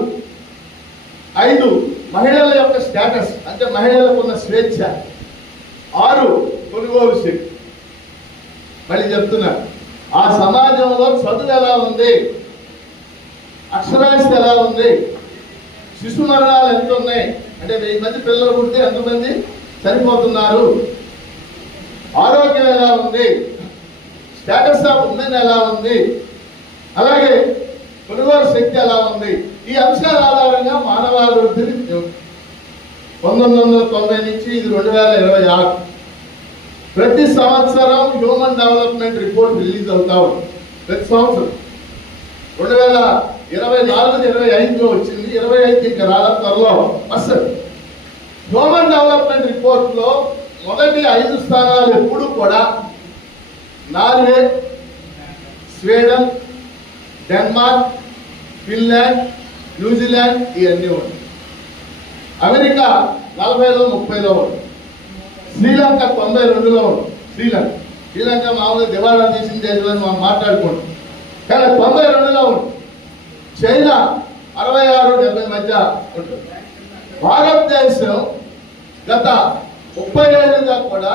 5 మహిళల యొక్క స్టేటస్, అంటే మహిళలకు ఉన్న స్వేచ్ఛ, 6 కొనుగోలు శక్తి. మళ్ళీ చెప్తున్నారు, ఆ సమాజంలో చదువు ఎలా ఉంది, అక్షరాస్యత ఎలా ఉంది, శిశు మరణాలు ఎంత ఉన్నాయి, అంటే 1000 మంది పిల్లలు పుడితే ఎంతమంది చనిపోతున్నారు, ఆరోగ్యం ఎలా ఉంది, స్టేటస్ ఆఫ్ ఉమెన్ ఎలా ఉంది, అలాగే కొనుగోలు శక్తి ఎలా ఉంది. ఈ అంశాల ఆధారంగా మానవాభివృద్ధిని 1990 నుంచి ఇది 2026 ప్రతి సంవత్సరం హ్యూమన్ డెవలప్మెంట్ రిపోర్ట్ రిలీజ్ అవుతా ఉంది. ప్రతి సంవత్సరం 2024-25లో వచ్చింది, 25 ఇంకా రాలా, త్వరలో వస్తుంది. హ్యూమన్ డెవలప్మెంట్ రిపోర్ట్ లో మొదటి 5 స్థానాలు ఎప్పుడు కూడా Norway, Sweden, Denmark, Finland, New Zealand ఇవన్నీ ఉన్నాయి. అమెరికా 40లో 30లో ఉంది. శ్రీలంక 92లో ఉంది. శ్రీలంక మామూలుగా దివాళా తీసిన దేశంలో మనం మాట్లాడుకుంటాం, కానీ 92లో ఉంది. చైనా 66-70 మధ్య ఉంటుంది. భారతదేశం గత 30 ఏళ్ళుగా కూడా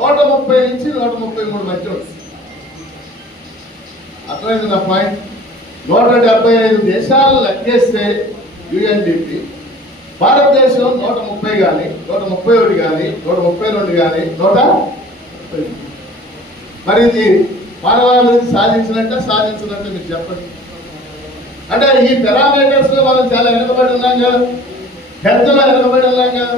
130 నుంచి 133 మధ్య ఉంటుంది. అర్థమైంది నా పాయింట్. 175 దేశాలు లెక్కేస్తే యుఎన్డిపి భారతదేశం 130 కానీ 131 కానీ 132 కానీ 130. మరి ఇది మానవాభివృద్ధి సాధించినట్టే మీరు చెప్పండి. అంటే ఈ పారామీటర్స్ లో మనం చాలా వెనుకబడి ఉన్నాం కదా, హెల్త్ లో వెనుకబడి ఉన్నాం కదా.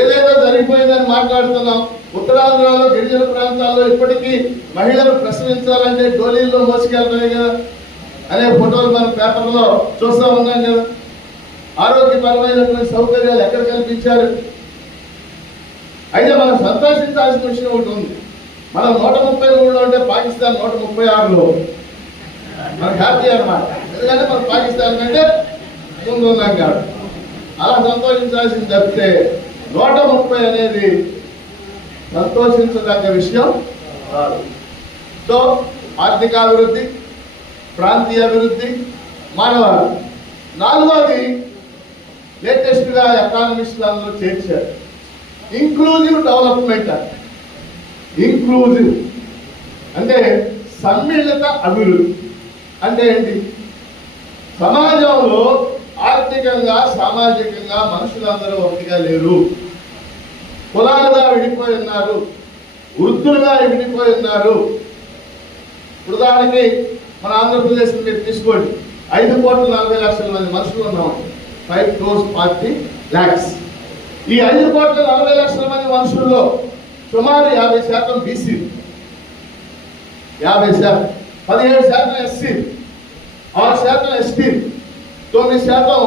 ఏదైతే జరిగిపోయిందని మాట్లాడుతున్నాం. ఉత్తరాంధ్రలో గిరిజన ప్రాంతాల్లో ఇప్పటికీ మహిళలు ప్రసవించాలంటే డోలీల్లో మోసుకెళ్తాయి కదా అనే ఫోటోలు మన పేపర్లో చూస్తూ ఉన్నాం కదా. ఆరోగ్యపరమైనటువంటి సౌకర్యాలు ఎక్కడ కల్పించారు? అయితే మనం సంతోషించాల్సిన విషయం ఒకటి ఉంది. మనం 133లో ఉంటే పాకిస్తాన్ 136లో. మనకు హ్యాపీ అనమాట. ఎందుకంటే మనం పాకిస్తాన్ కంటే ముందు ఉన్నాం కాదు. అలా సంతోషించాల్సింది తప్పితే 130 అనేది సంతోషించదగ్గ విషయం కాదు. సో ఆర్థికాభివృద్ధి, ప్రాంతీయ అభివృద్ధి, మానవాభివృద్ధి. 4వది లేటెస్ట్గా ఎకానమిస్టులు అందరూ చేర్చారు, ఇంక్లూజివ్ డెవలప్మెంట్. ఇంక్లూజివ్ అంటే సమ్మిళిత అభివృద్ధి. అంటే ఏంటి? సమాజంలో ఆర్థికంగా సామాజికంగా మనుషులందరూ ఒకటిగా లేరు. కులాలుగా విడిపోయి ఉన్నారు, వృద్ధులుగా విడిపోయి ఉన్నారు. ఉదాహరణకి మన ఆంధ్రప్రదేశ్ మీరు తీసుకోండి, 5,40,00,000 మంది మనుషులు ఉన్నాం. 5,40,00,000. ఈ 5,40,00,000 మంది మనుషుల్లో సుమారు 50% బీసీ, 50%, 17% ఎస్సీ, 6% ఎస్టీ, 9%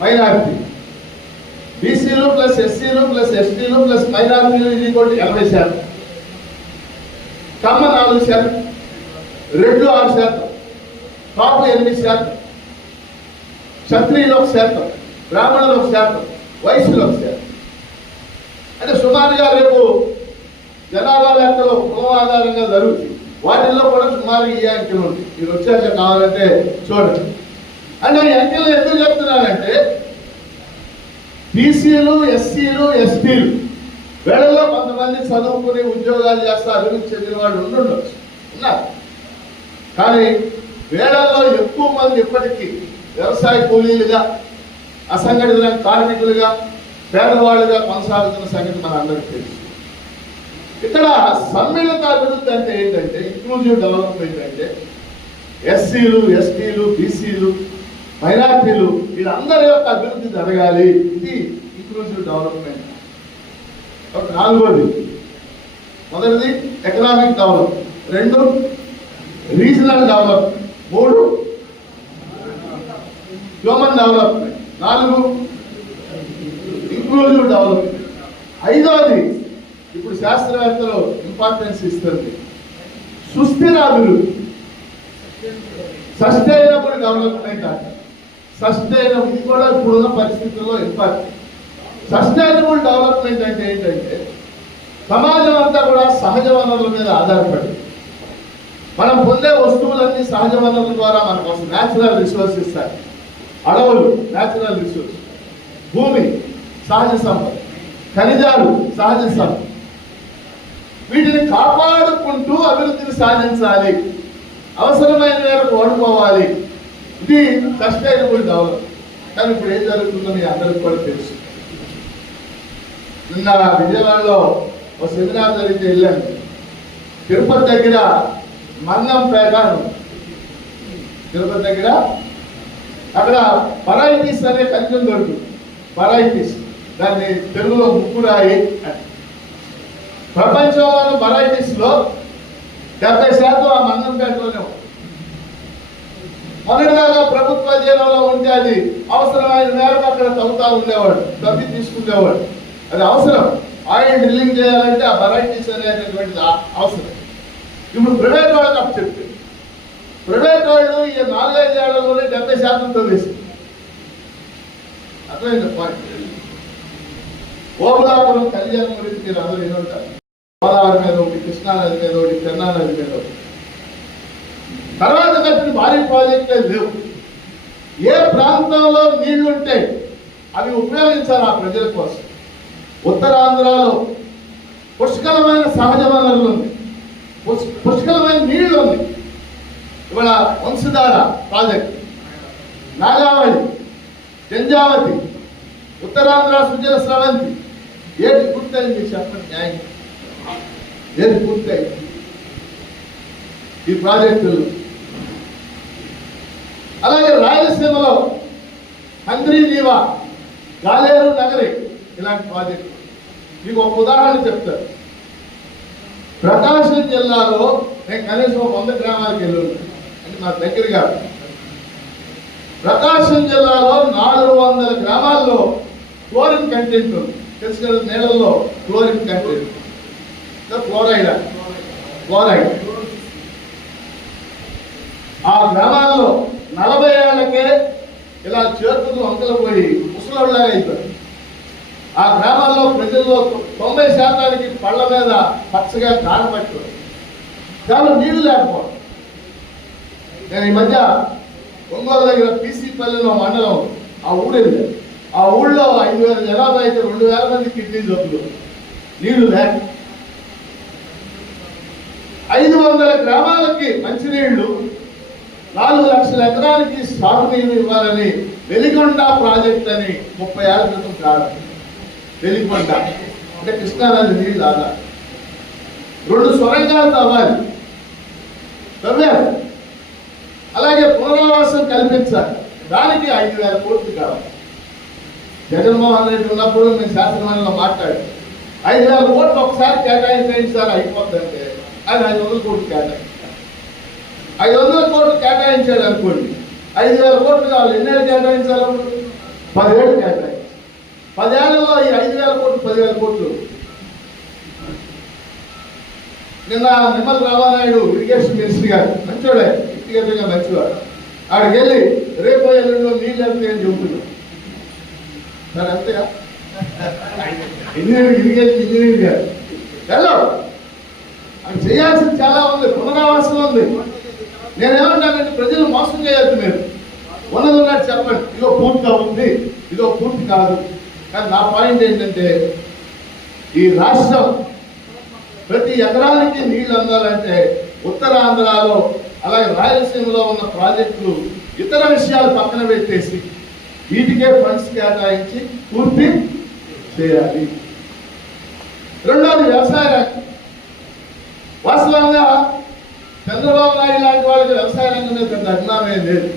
మైనారిటీ. బీసీలు ప్లస్ ఎస్సీలు ప్లస్ ఎస్టీలు ప్లస్ మైనారిటీలు ఇది కూడా 80%. కమ్మ 4%, రెడ్లు 6%, కాపు 8%, క్షత్రియులు 1%, బ్రాహ్మణులు 1%, వైశ్యులు 1%. అంటే సుమారుగా రేపు జనాభా లెక్కలు కులం ఆధారంగా జరుగుతుంది. వాటిల్లో కూడా సుమారు ఈ అంకెలు ఉంటాయి. మీరు వచ్చాక కావాలంటే చూడండి. అంటే ఈ అంకెలు ఎందుకు చెప్తున్నానంటే బీసీలు, ఎస్సీలు, ఎస్టీలు వీళ్ళలో కొంతమంది చదువుకుని ఉద్యోగాలు చేస్తా అభివృద్ధి చెందిన వాళ్ళు ఉండొచ్చు, ఉన్నారు. కానీ వీళ్ళల్లో ఎక్కువ మంది ఇప్పటికీ వ్యవసాయ కూలీలుగా, అసంఘటిత కార్మికులుగా, పేదవాళ్ళుగా కొనసాగుతున్న సంగతి మన అందరికీ తెలుసు. ఇక్కడ సమ్మిళిత అభివృద్ధి అంటే ఏంటంటే, ఇంక్లూజివ్ డెవలప్మెంట్ అంటే ఎస్సీలు, ఎస్టీలు, బీసీలు, మైనార్టీలు వీళ్ళందరి యొక్క అభివృద్ధి జరగాలి. ఇది ఇంక్లూజివ్ డెవలప్మెంట్. 4వది, మొదటిది economic development, 2 regional development, 3 human development, 4 inclusive development. 5వది ఇప్పుడు శాస్త్రవేత్తలు ఇంపార్టెన్స్ ఇస్తుంది, సుస్థిర అభివృద్ధి, సస్టైనబుల్ డెవలప్మెంట్ అంట. సస్టైనబుల్ ఇది కూడా ఇప్పుడున్న పరిస్థితుల్లో ఇంపార్టెంట్. సస్టైనబుల్ డెవలప్మెంట్ అంటే ఏంటంటే సమాజం అంతా కూడా సహజ వనరుల మీద ఆధారపడి మనం పొందే వస్తువులన్నీ సహజ వనరుల ద్వారా మనకు వస్తుంది. న్యాచురల్ రిసోర్సెస్ ఇస్తారు. అడవులు న్యాచురల్ రిసోర్స్, భూమి సహజ సంపద, ఖనిజాలు సహజ సంపద. వీటిని కాపాడుకుంటూ అభివృద్ధిని సాధించాలి, అవసరమైన మేరకు వాడుకోవాలి. ఇది సస్టైనబుల్ డెవలప్మెంట్. కానీ ఇప్పుడు ఏం జరుగుతుందో మీ అందరికీ కూడా తెలుసు. నిన్న విజయవాడలో ఒక సెమినార్ జరిగితే వెళ్ళాను. తిరుపతి దగ్గర మంగంపేట, తిరుపతి దగ్గర అక్కడ పరైటీస్ అనే ఖనిజం దొరుకుతుంది. పరైటీస్, దాన్ని తెలుగులో ముక్కురాయి అని. ప్రపంచంలో పరైటీస్ లో 70% ఆ మంగంపేటలోనే ఉంది. మొన్నటిదాకా ప్రభుత్వ అధీనంలో ఉంటే అది అవసరమైన మేరకు అక్కడ తవ్వుతా ఉండేవాడు, తవ్వి తీసుకునేవాడు. అది అవసరం. ఆయిల్ డ్రిల్లింగ్ చేయాలంటే ఆ వెరైటీస్ అనేటటువంటిది అవసరం. ఇప్పుడు ప్రైవేట్ వాళ్ళకి అప్ చెప్తే ప్రైవేట్ వాళ్ళు ఈ 4-5 ఏళ్లలోనే 70% తవ్వేసి అర్థమైంది పాయింట్. ఓబులాపురం కళ్యాణం గురించి మీరు అందరూ ఏమంటారు? గోదావరి మీద ఒకటి, కృష్ణానది మీద ఒకటి, పెన్నా నది మీద ఒకటి. తర్వాత కట్టిన భారీ ప్రాజెక్టులు లేవు. ఏ ప్రాంతంలో నీళ్లుంటాయి అవి ఉపయోగించాలి ఆ ప్రజల కోసం. ఉత్తరాంధ్రలో పుష్కలమైన సహజ వనరులు ఉంది, పుష్కలమైన నీళ్లు ఉంది. ఇవాళ వంశధార ప్రాజెక్ట్, నాగావళి, జంజావతి, ఉత్తరాంధ్ర సుజల స్రవంతి, ఏది పూర్తయింది చెప్పండి న్యాయం? ఏది పూర్తయింది ఈ ప్రాజెక్టులు? అలాగే రాయలసీమలో హంద్రీ నీవా, గాలేరు నగరి ఇలాంటి ప్రాజెక్టు. మీకు ఒక ఉదాహరణ చెప్తారు. ప్రకాశం జిల్లాలో నేను కనీసం 100 గ్రామాలకు వెళ్ళాను, అంటే నా దగ్గరగా. ప్రకాశం జిల్లాలో 400 గ్రామాల్లో క్లోరిన్ కంటెంట్ ఉంది. తెలుసు కదా, నీళ్ళల్లో క్లోరిన్ కంటెంట్, ఫ్లోరైడ్. ఆ గ్రామాల్లో 40 ఏళ్లకే ఇలా చేతులు అంకలు పోయి ముసలోళ్ళగా అయిపోయారు. ఆ గ్రామాల్లో ప్రజల్లో 90% పళ్ళ మీద పచ్చగా కానపట్టు, చాలా నీళ్లు లేకపోవడం. నేను ఈ మధ్య ఒంగోలు దగ్గర పీసీపల్లిలో మండలం, ఆ ఊరేది. ఆ ఊళ్ళో 5,000 జనాభా అయితే 2,000 మంది కిడ్నీ జబ్బులు, నీళ్లు లేక. 500 గ్రామాలకి మంచినీళ్లు, 4 లక్షల ఎకరాలకి సాగునీరు ఇవ్వాలని వెలిగొండ ప్రాజెక్ట్ అని 30 ఏళ్ల క్రితం ప్రారంభం. వెలిగొండ అంటే కృష్ణానది నీళ్ళు ఆధార 2 సొరంగాలు తవ్వాలి, తవ్వారు. అలాగే పునరావాసం కల్పించాలి, దానికి 5,000 కోట్లు కావాలి. జగన్మోహన్ రెడ్డి ఉన్నప్పుడు మేము శాసనమండలిలో మాట్లాడాం, 5,000 కోట్లు ఒకసారి కేటాయించండి సార్ అయిపోతుందంటే ఆయన 500 కోట్లు కేటాయించారు. 500 కోట్లు కేటాయించాడు అనుకోండి, 5,000 కోట్లు కావాలి. ఎన్నేళ్ళు కేటాయించాలి? 10 ఏళ్ళు కేటాయించాలి. 10 ఏళ్లలో ఈ 5,000 కోట్లు 10,000 కోట్లు. నిన్న నిమ్మల రామానాయుడు ఇరిగేషన్ మినిస్టర్ గారు మంచివాడే, వ్యక్తిగతంగా మంచివాడు. ఆడికి వెళ్ళి రేపు ఎల్లుండిలో నీళ్ళు వెళ్తాయని చెబుతున్నాడు. సార్ అంతేగా, ఇరిగేషన్ ఇంజనీర్ గారు హలో, అది చేయాల్సింది చాలా ఉంది, పునరావాసం ఉంది. నేనేమంటానంటే ప్రజలు మోసం చేయొద్దు. మీరు ఉన్నది చెప్పండి, ఇదో పూర్తిగా ఉంది, ఇదో పూర్తి కాదు. కానీ నా పాయింట్ ఏంటంటే, ఈ రాష్ట్రం ప్రతి ఎకరానికి నీళ్లు అందాలంటే ఉత్తరాంధ్రలో అలాగే రాయలసీమలో ఉన్న ప్రాజెక్టులు ఇతర విషయాలు పక్కన పెట్టేసి వీటికే ఫండ్స్ కేటాయించి పూర్తి చేయాలి. రెండోది వ్యవసాయ రంగం. వాస్తవంగా చంద్రబాబు నాయుడు లాంటి వాళ్ళకి వ్యవసాయ రంగం మీద పెద్ద అభిమానమే లేదు.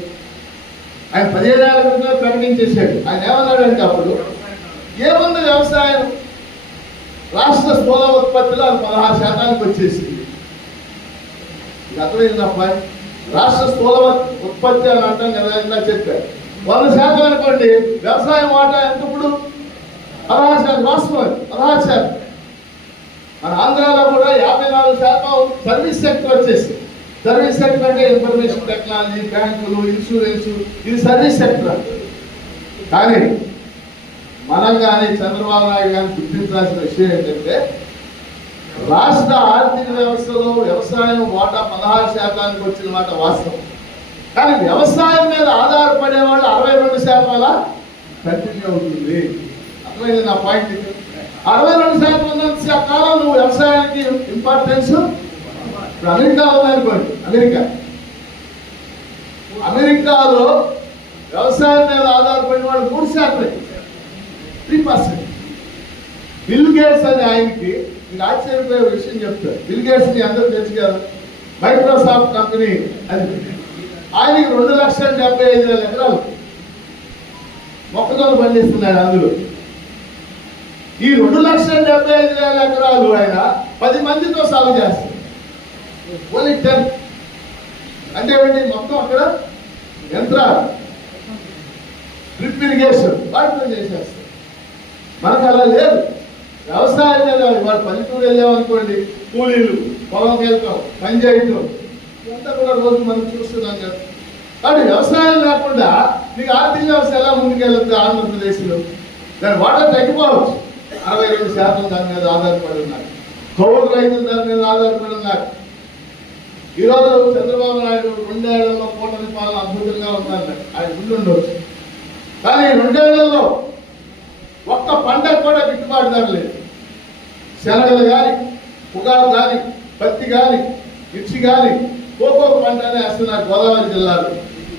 ఆయన 15 ఏళ్ల క్రితమే ప్రకటించేశాడు. ఆయన ఏమన్నాడంటే అప్పుడు ఏముంది వ్యవసాయం, రాష్ట్ర స్థూల ఉత్పత్తిలో అది 16% వచ్చేసింది. ఇది అర్థమైందప్ప, రాష్ట్ర స్థూల ఉత్పత్తి అని అంటాం కదా, ఇలా చెప్పారు. 100% అనుకోండి, వ్యవసాయం వాటా ఎంత ఇప్పుడు? 16%. వాస్తవం 16%. మన ఆంధ్రాలో కూడా 54% సర్వీస్ సెక్టర్ వచ్చేసి. సర్వీస్ సెక్టర్ అంటే ఇన్ఫర్మేషన్ టెక్నాలజీ, బ్యాంకులు, ఇన్సూరెన్స్, ఇది సర్వీస్ సెక్టర్. కానీ మనం కానీ చంద్రబాబు నాయుడు కానీ గుర్తించాల్సిన విషయం ఏంటంటే, రాష్ట్ర ఆర్థిక వ్యవస్థలో వ్యవసాయం వాటా 16% వచ్చిన మాట వాస్తవం. కానీ వ్యవసాయం మీద ఆధారపడే వాళ్ళు 62% అలా కంటిన్యూ అవుతుంది. అర్థమైంది నా పాయింట్. 62% ఉన్నంత కాలం నువ్వు వ్యవసాయానికి ఇంపార్టెన్స్. ఇప్పుడు అమెరికా ఉందనుకోండి, అమెరికాలో వ్యవసాయం మీద ఆధారపడిన వాళ్ళు 3%, 3%. బిల్ గేట్స్ అని ఆయనకి మీకు ఆశ్చర్యపోయే విషయం చెప్తారు. బిల్ గేట్స్ ని అందరూ తెలుసు కదా, మైక్రోసాఫ్ట్ కంపెనీ అది. ఆయనకి 2,75,000 ఎకరాలు మొక్కజొన్న పండిస్తున్నాడు. అందులో ఈ 2,75,000 ఎకరాలు ఆయన 10 మందితో సాగు చేస్తారు. ఓన్లీ 10 అంటే ఏమిటి? మొత్తం అక్కడ యంత్రాలు, డ్రిప్ ఇరిగేషన్ వాటితో చేసేస్తారు. మనకు అలా లేదు. వ్యవసాయం మీద ఇవాళ పల్లెటూరు వెళ్ళామనుకోండి, కూలీలు, పొలంకి వెళ్తాం, పని చేయటం, ఇదంతా కూడా రోజు మనం చూస్తున్నాం కదా. కానీ వ్యవసాయం లేకుండా మీకు ఆర్థిక వ్యవస్థ ఎలా ముందుకెళ్తుంది ఆంధ్రప్రదేశ్లో? దాని వాటా తగ్గిపోవచ్చు. 62% దాని మీద ఆధారపడి ఉన్నారు. కౌలు రైతులు దాని మీద ఆధారపడి ఉన్నారు. ఈరోజు చంద్రబాబు నాయుడు 2 ఏళ్లలో కూటమి పాలన అద్భుతంగా ఉందన్నారు, ఆయన ముందుండవచ్చు. కానీ 2 ఏళ్లలో ఒక్క పంటకు కూడా గిట్టుబాటు ధర లేదు. శనగలు కానీ, పొగాకు కానీ, పత్తి కానీ, మిర్చి కానీ, కోకో పంటనే వేస్తున్నారు గోదావరి జిల్లాలో.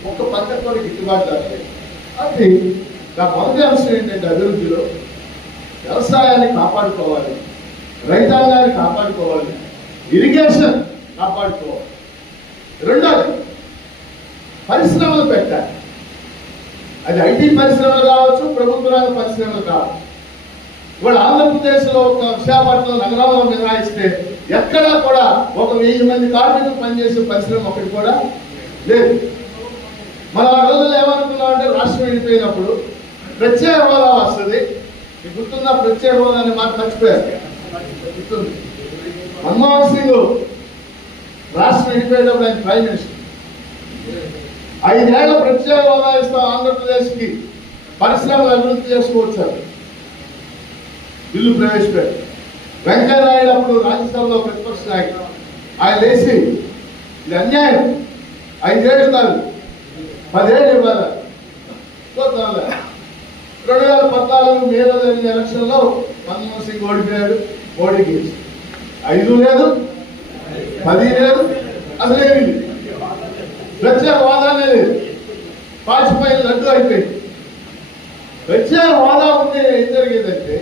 ఒక్క పంటకు కూడా గిట్టుబాటు ధర లేదు. అది నా మొదటి అంశం ఏంటంటే అభివృద్ధిలో వ్యవసాయాన్ని కాపాడుకోవాలి, రైతాంగాన్ని కాపాడుకోవాలి, ఇరిగేషన్ కాపాడుకోవాలి. రెండోది పరిశ్రమలు పెట్టాలి. అది ఐటీ పరిశ్రమలు కావచ్చు, ప్రభుత్వ రంగ పరిశ్రమలు కావచ్చు. ఇవాళ ఆంధ్రప్రదేశ్లో ఒక విశాఖపట్నం నగరంలో మినహాయిస్తే ఎక్కడా కూడా 1000 మంది కార్మికులు పనిచేసే పరిశ్రమ ఒకటి కూడా లేదు. మనం ఆ రోజుల్లో ఏమనుకున్నామంటే రాష్ట్రం వెళ్ళిపోయినప్పుడు ప్రత్యేక హోదా వస్తుంది. మీకు గుర్తున్న ప్రత్యేక హోదా అనే మాట మర్చిపోయారు. గుర్తుంది, మన్మోహన్ సింగ్ రాష్ట్రం వెళ్ళిపోయేటప్పుడు ఆయన ప్రైమ్ మినిస్టర్ 5 ఏళ్ల ప్రత్యేక హోదా ఇస్తాం ఆంధ్రప్రదేశ్కి, పరిశ్రమలు అభివృద్ధి చేసుకోవచ్చారు, బిల్లు ప్రవేశపెట్టారు. వెంకయ్యనాయుడు అప్పుడు రాజ్యసభలో ప్రతిపక్ష నాయకుడు, ఆయన లేచి ఇది అన్యాయం, 5 ఏళ్ళు కాదు 10 ఏళ్ళు ఇవ్వాలి. 2014 మేలో జరిగిన ఎలక్షన్లో మన్మోహన్ సింగ్ ఓడిపోయాడు, మోడీకి 5 లేదు 10 లేదు, అసలు ఏమి లేదు, ప్రత్యేక హోదానే లేదు, పాచిపోయిన లడ్డు అయిపోయింది. ప్రత్యేక హోదా ఉంటే ఏం జరిగేదంటే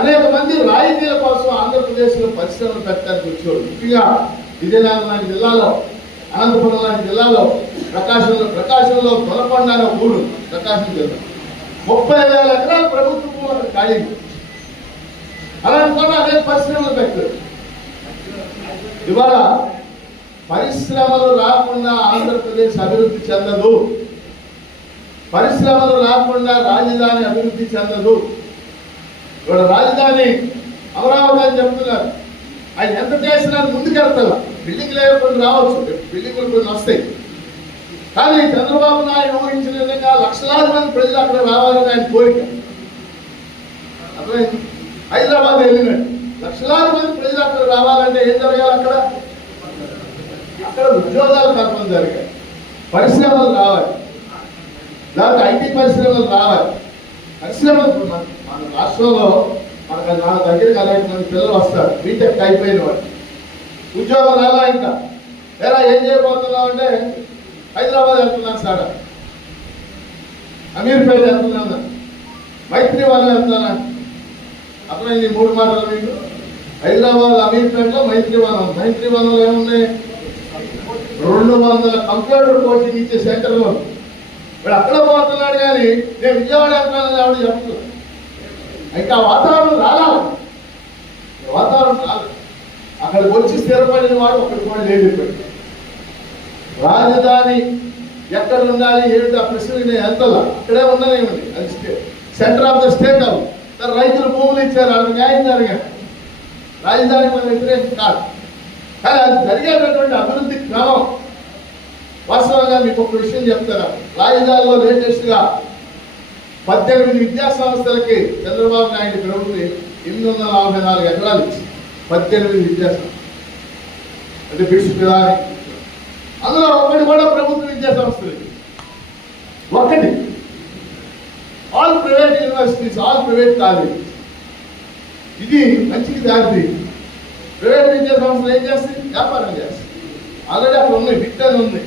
అనేక మంది రాయితీల కోసం ఆంధ్రప్రదేశ్లో పరిశ్రమలు పెట్టడానికి వచ్చేవాడు. ముఖ్యంగా విజయనగరం లాంటి జిల్లాలో, అనంతపురం లాంటి జిల్లాలో, ప్రకాశంలో తొలకొండ అనే ఊరు, ప్రకాశం జిల్లా 30,000 ఎకరాల ప్రభుత్వ భూములు అక్కడ ఖాళీ. అలాంటి కూడా అనేక పరిశ్రమలు పెట్టారు. ఇవాళ పరిశ్రమలు రాకుండా ఆంధ్రప్రదేశ్ అభివృద్ధి చెందదు, పరిశ్రమలు రాకుండా రాజధాని అభివృద్ధి చెందదు. ఇవాళ రాజధాని అమరావతి అని చెప్తున్నారు, ఆయన ఎంత చేసినా ముందుకెళ్తారు. బిల్డింగ్ లేకుండా రావచ్చు, బిల్డింగ్లు కొన్ని వస్తాయి. కానీ చంద్రబాబు నాయుడు ఊహించిన విధంగా లక్షలాది మంది ప్రజలు అక్కడ రావాలని ఆయన కోరిక. అర్థమైంది? హైదరాబాద్ వెళ్ళినట్టు లక్షలాది మంది ప్రజలు అక్కడ రావాలంటే ఏం జరగాలి? అక్కడ ఉద్యోగాల కల్పన జరగాలి, పరిశ్రమలు రావాలి, దాంట్లో ఐటీ పరిశ్రమలు రావాలి. పరిశ్రమలు మన రాష్ట్రంలో మనకు నా దగ్గరికి అనేక మంది పిల్లలు వస్తారు, బీటెక్ అయిపోయిన వాళ్ళు, ఉద్యోగం రాలా. ఇంకా ఎలా ఏం చేయబోతున్నావు అంటే హైదరాబాద్ వెళ్తున్నాను సార్, అమీర్పేట వెళ్తున్నాను, మైత్రివనం వెళ్తున్నాను. అర్థమైంది? 3 మాటలు మీకు. హైదరాబాద్ అమీర్పేటలో మైత్రివనంలో ఏమున్నాయి? 200 కంప్యూటర్ కోచింగ్ ఇచ్చే సెంటర్లో. ఇప్పుడు అక్కడ పోతున్నాడు, కానీ నేను విజయవాడ వెళ్తానని ఆవిడ చెప్తున్నాను. ఇంకా వాతావరణం రాలేదు, వాతావరణం రాలేదు. అక్కడికి వచ్చి స్థిరపడిన వాడు ఒకటి కూడా లేదు. ఇప్పుడు రాజధాని ఎక్కడ ఉండాలి ఏమిటి ఆ ప్రశ్నకి నేను ఎంతలా అక్కడే ఉండనేమండి. అది సెంటర్ ఆఫ్ ద స్టేట్ అవ్వు. రైతులు భూములు ఇచ్చారు, వాళ్ళకి న్యాయం జరగాలి. రాజధాని మన వ్యతిరేకం కాదు, కానీ అది జరిగేటటువంటి అభివృద్ధి క్రమం. వాస్తవంగా మీకు ఒక విషయం చెప్తారా, రాజధానిలో లేటెస్ట్గా 18 విద్యా సంస్థలకి చంద్రబాబు నాయుడు ప్రభుత్వం 844 ఎకరాలు ఇచ్చింది. 18 విద్యా సంస్థలు అంటే బిడ్స్ పిల్లని, అందులో ఒకటి కూడా ప్రభుత్వ విద్యా సంస్థలు, ఒకటి. All private universities, all private colleges. ఇది మంచికి దారి. ప్రైవేట్ విద్యా సంస్థలు ఏం చేస్తాయి? వ్యాపారం చేస్తాయి. ఆల్రెడీ అక్కడ ఉన్నాయి, బిట్ అని ఉంది.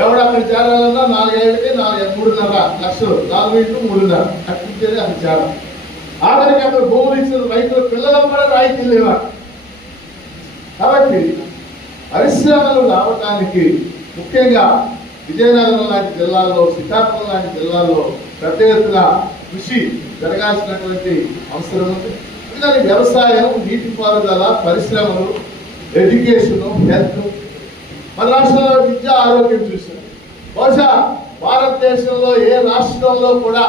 ఎవడు అక్కడ చేరాలన్నా 4 ఏళ్ళకి 3.5 లక్షలు, 4 ఇంటూ 3.5 కట్టించేది అక్కడ చేరాలి. ఆఖరికి అక్కడ భూములు ఇచ్చిన రైతుల పిల్లలకు కూడా రాయితీలు లేవా. కాబట్టి పరిశ్రమలు రావడానికి ముఖ్యంగా విజయనగరం లాంటి జిల్లాల్లో, శ్రీకాకుళం లాంటి జిల్లాల్లో పెద్ద ఎత్తున కృషి జరగాల్సినటువంటి అవసరం ఉంది. అందుకని వ్యవసాయం, నీటిపారుదల, పరిశ్రమలు, ఎడ్యుకేషన్, హెల్త్, మన రాష్ట్రంలో విద్య, ఆరోగ్యం చూసాం. బహుశా భారతదేశంలో ఏ రాష్ట్రంలో కూడా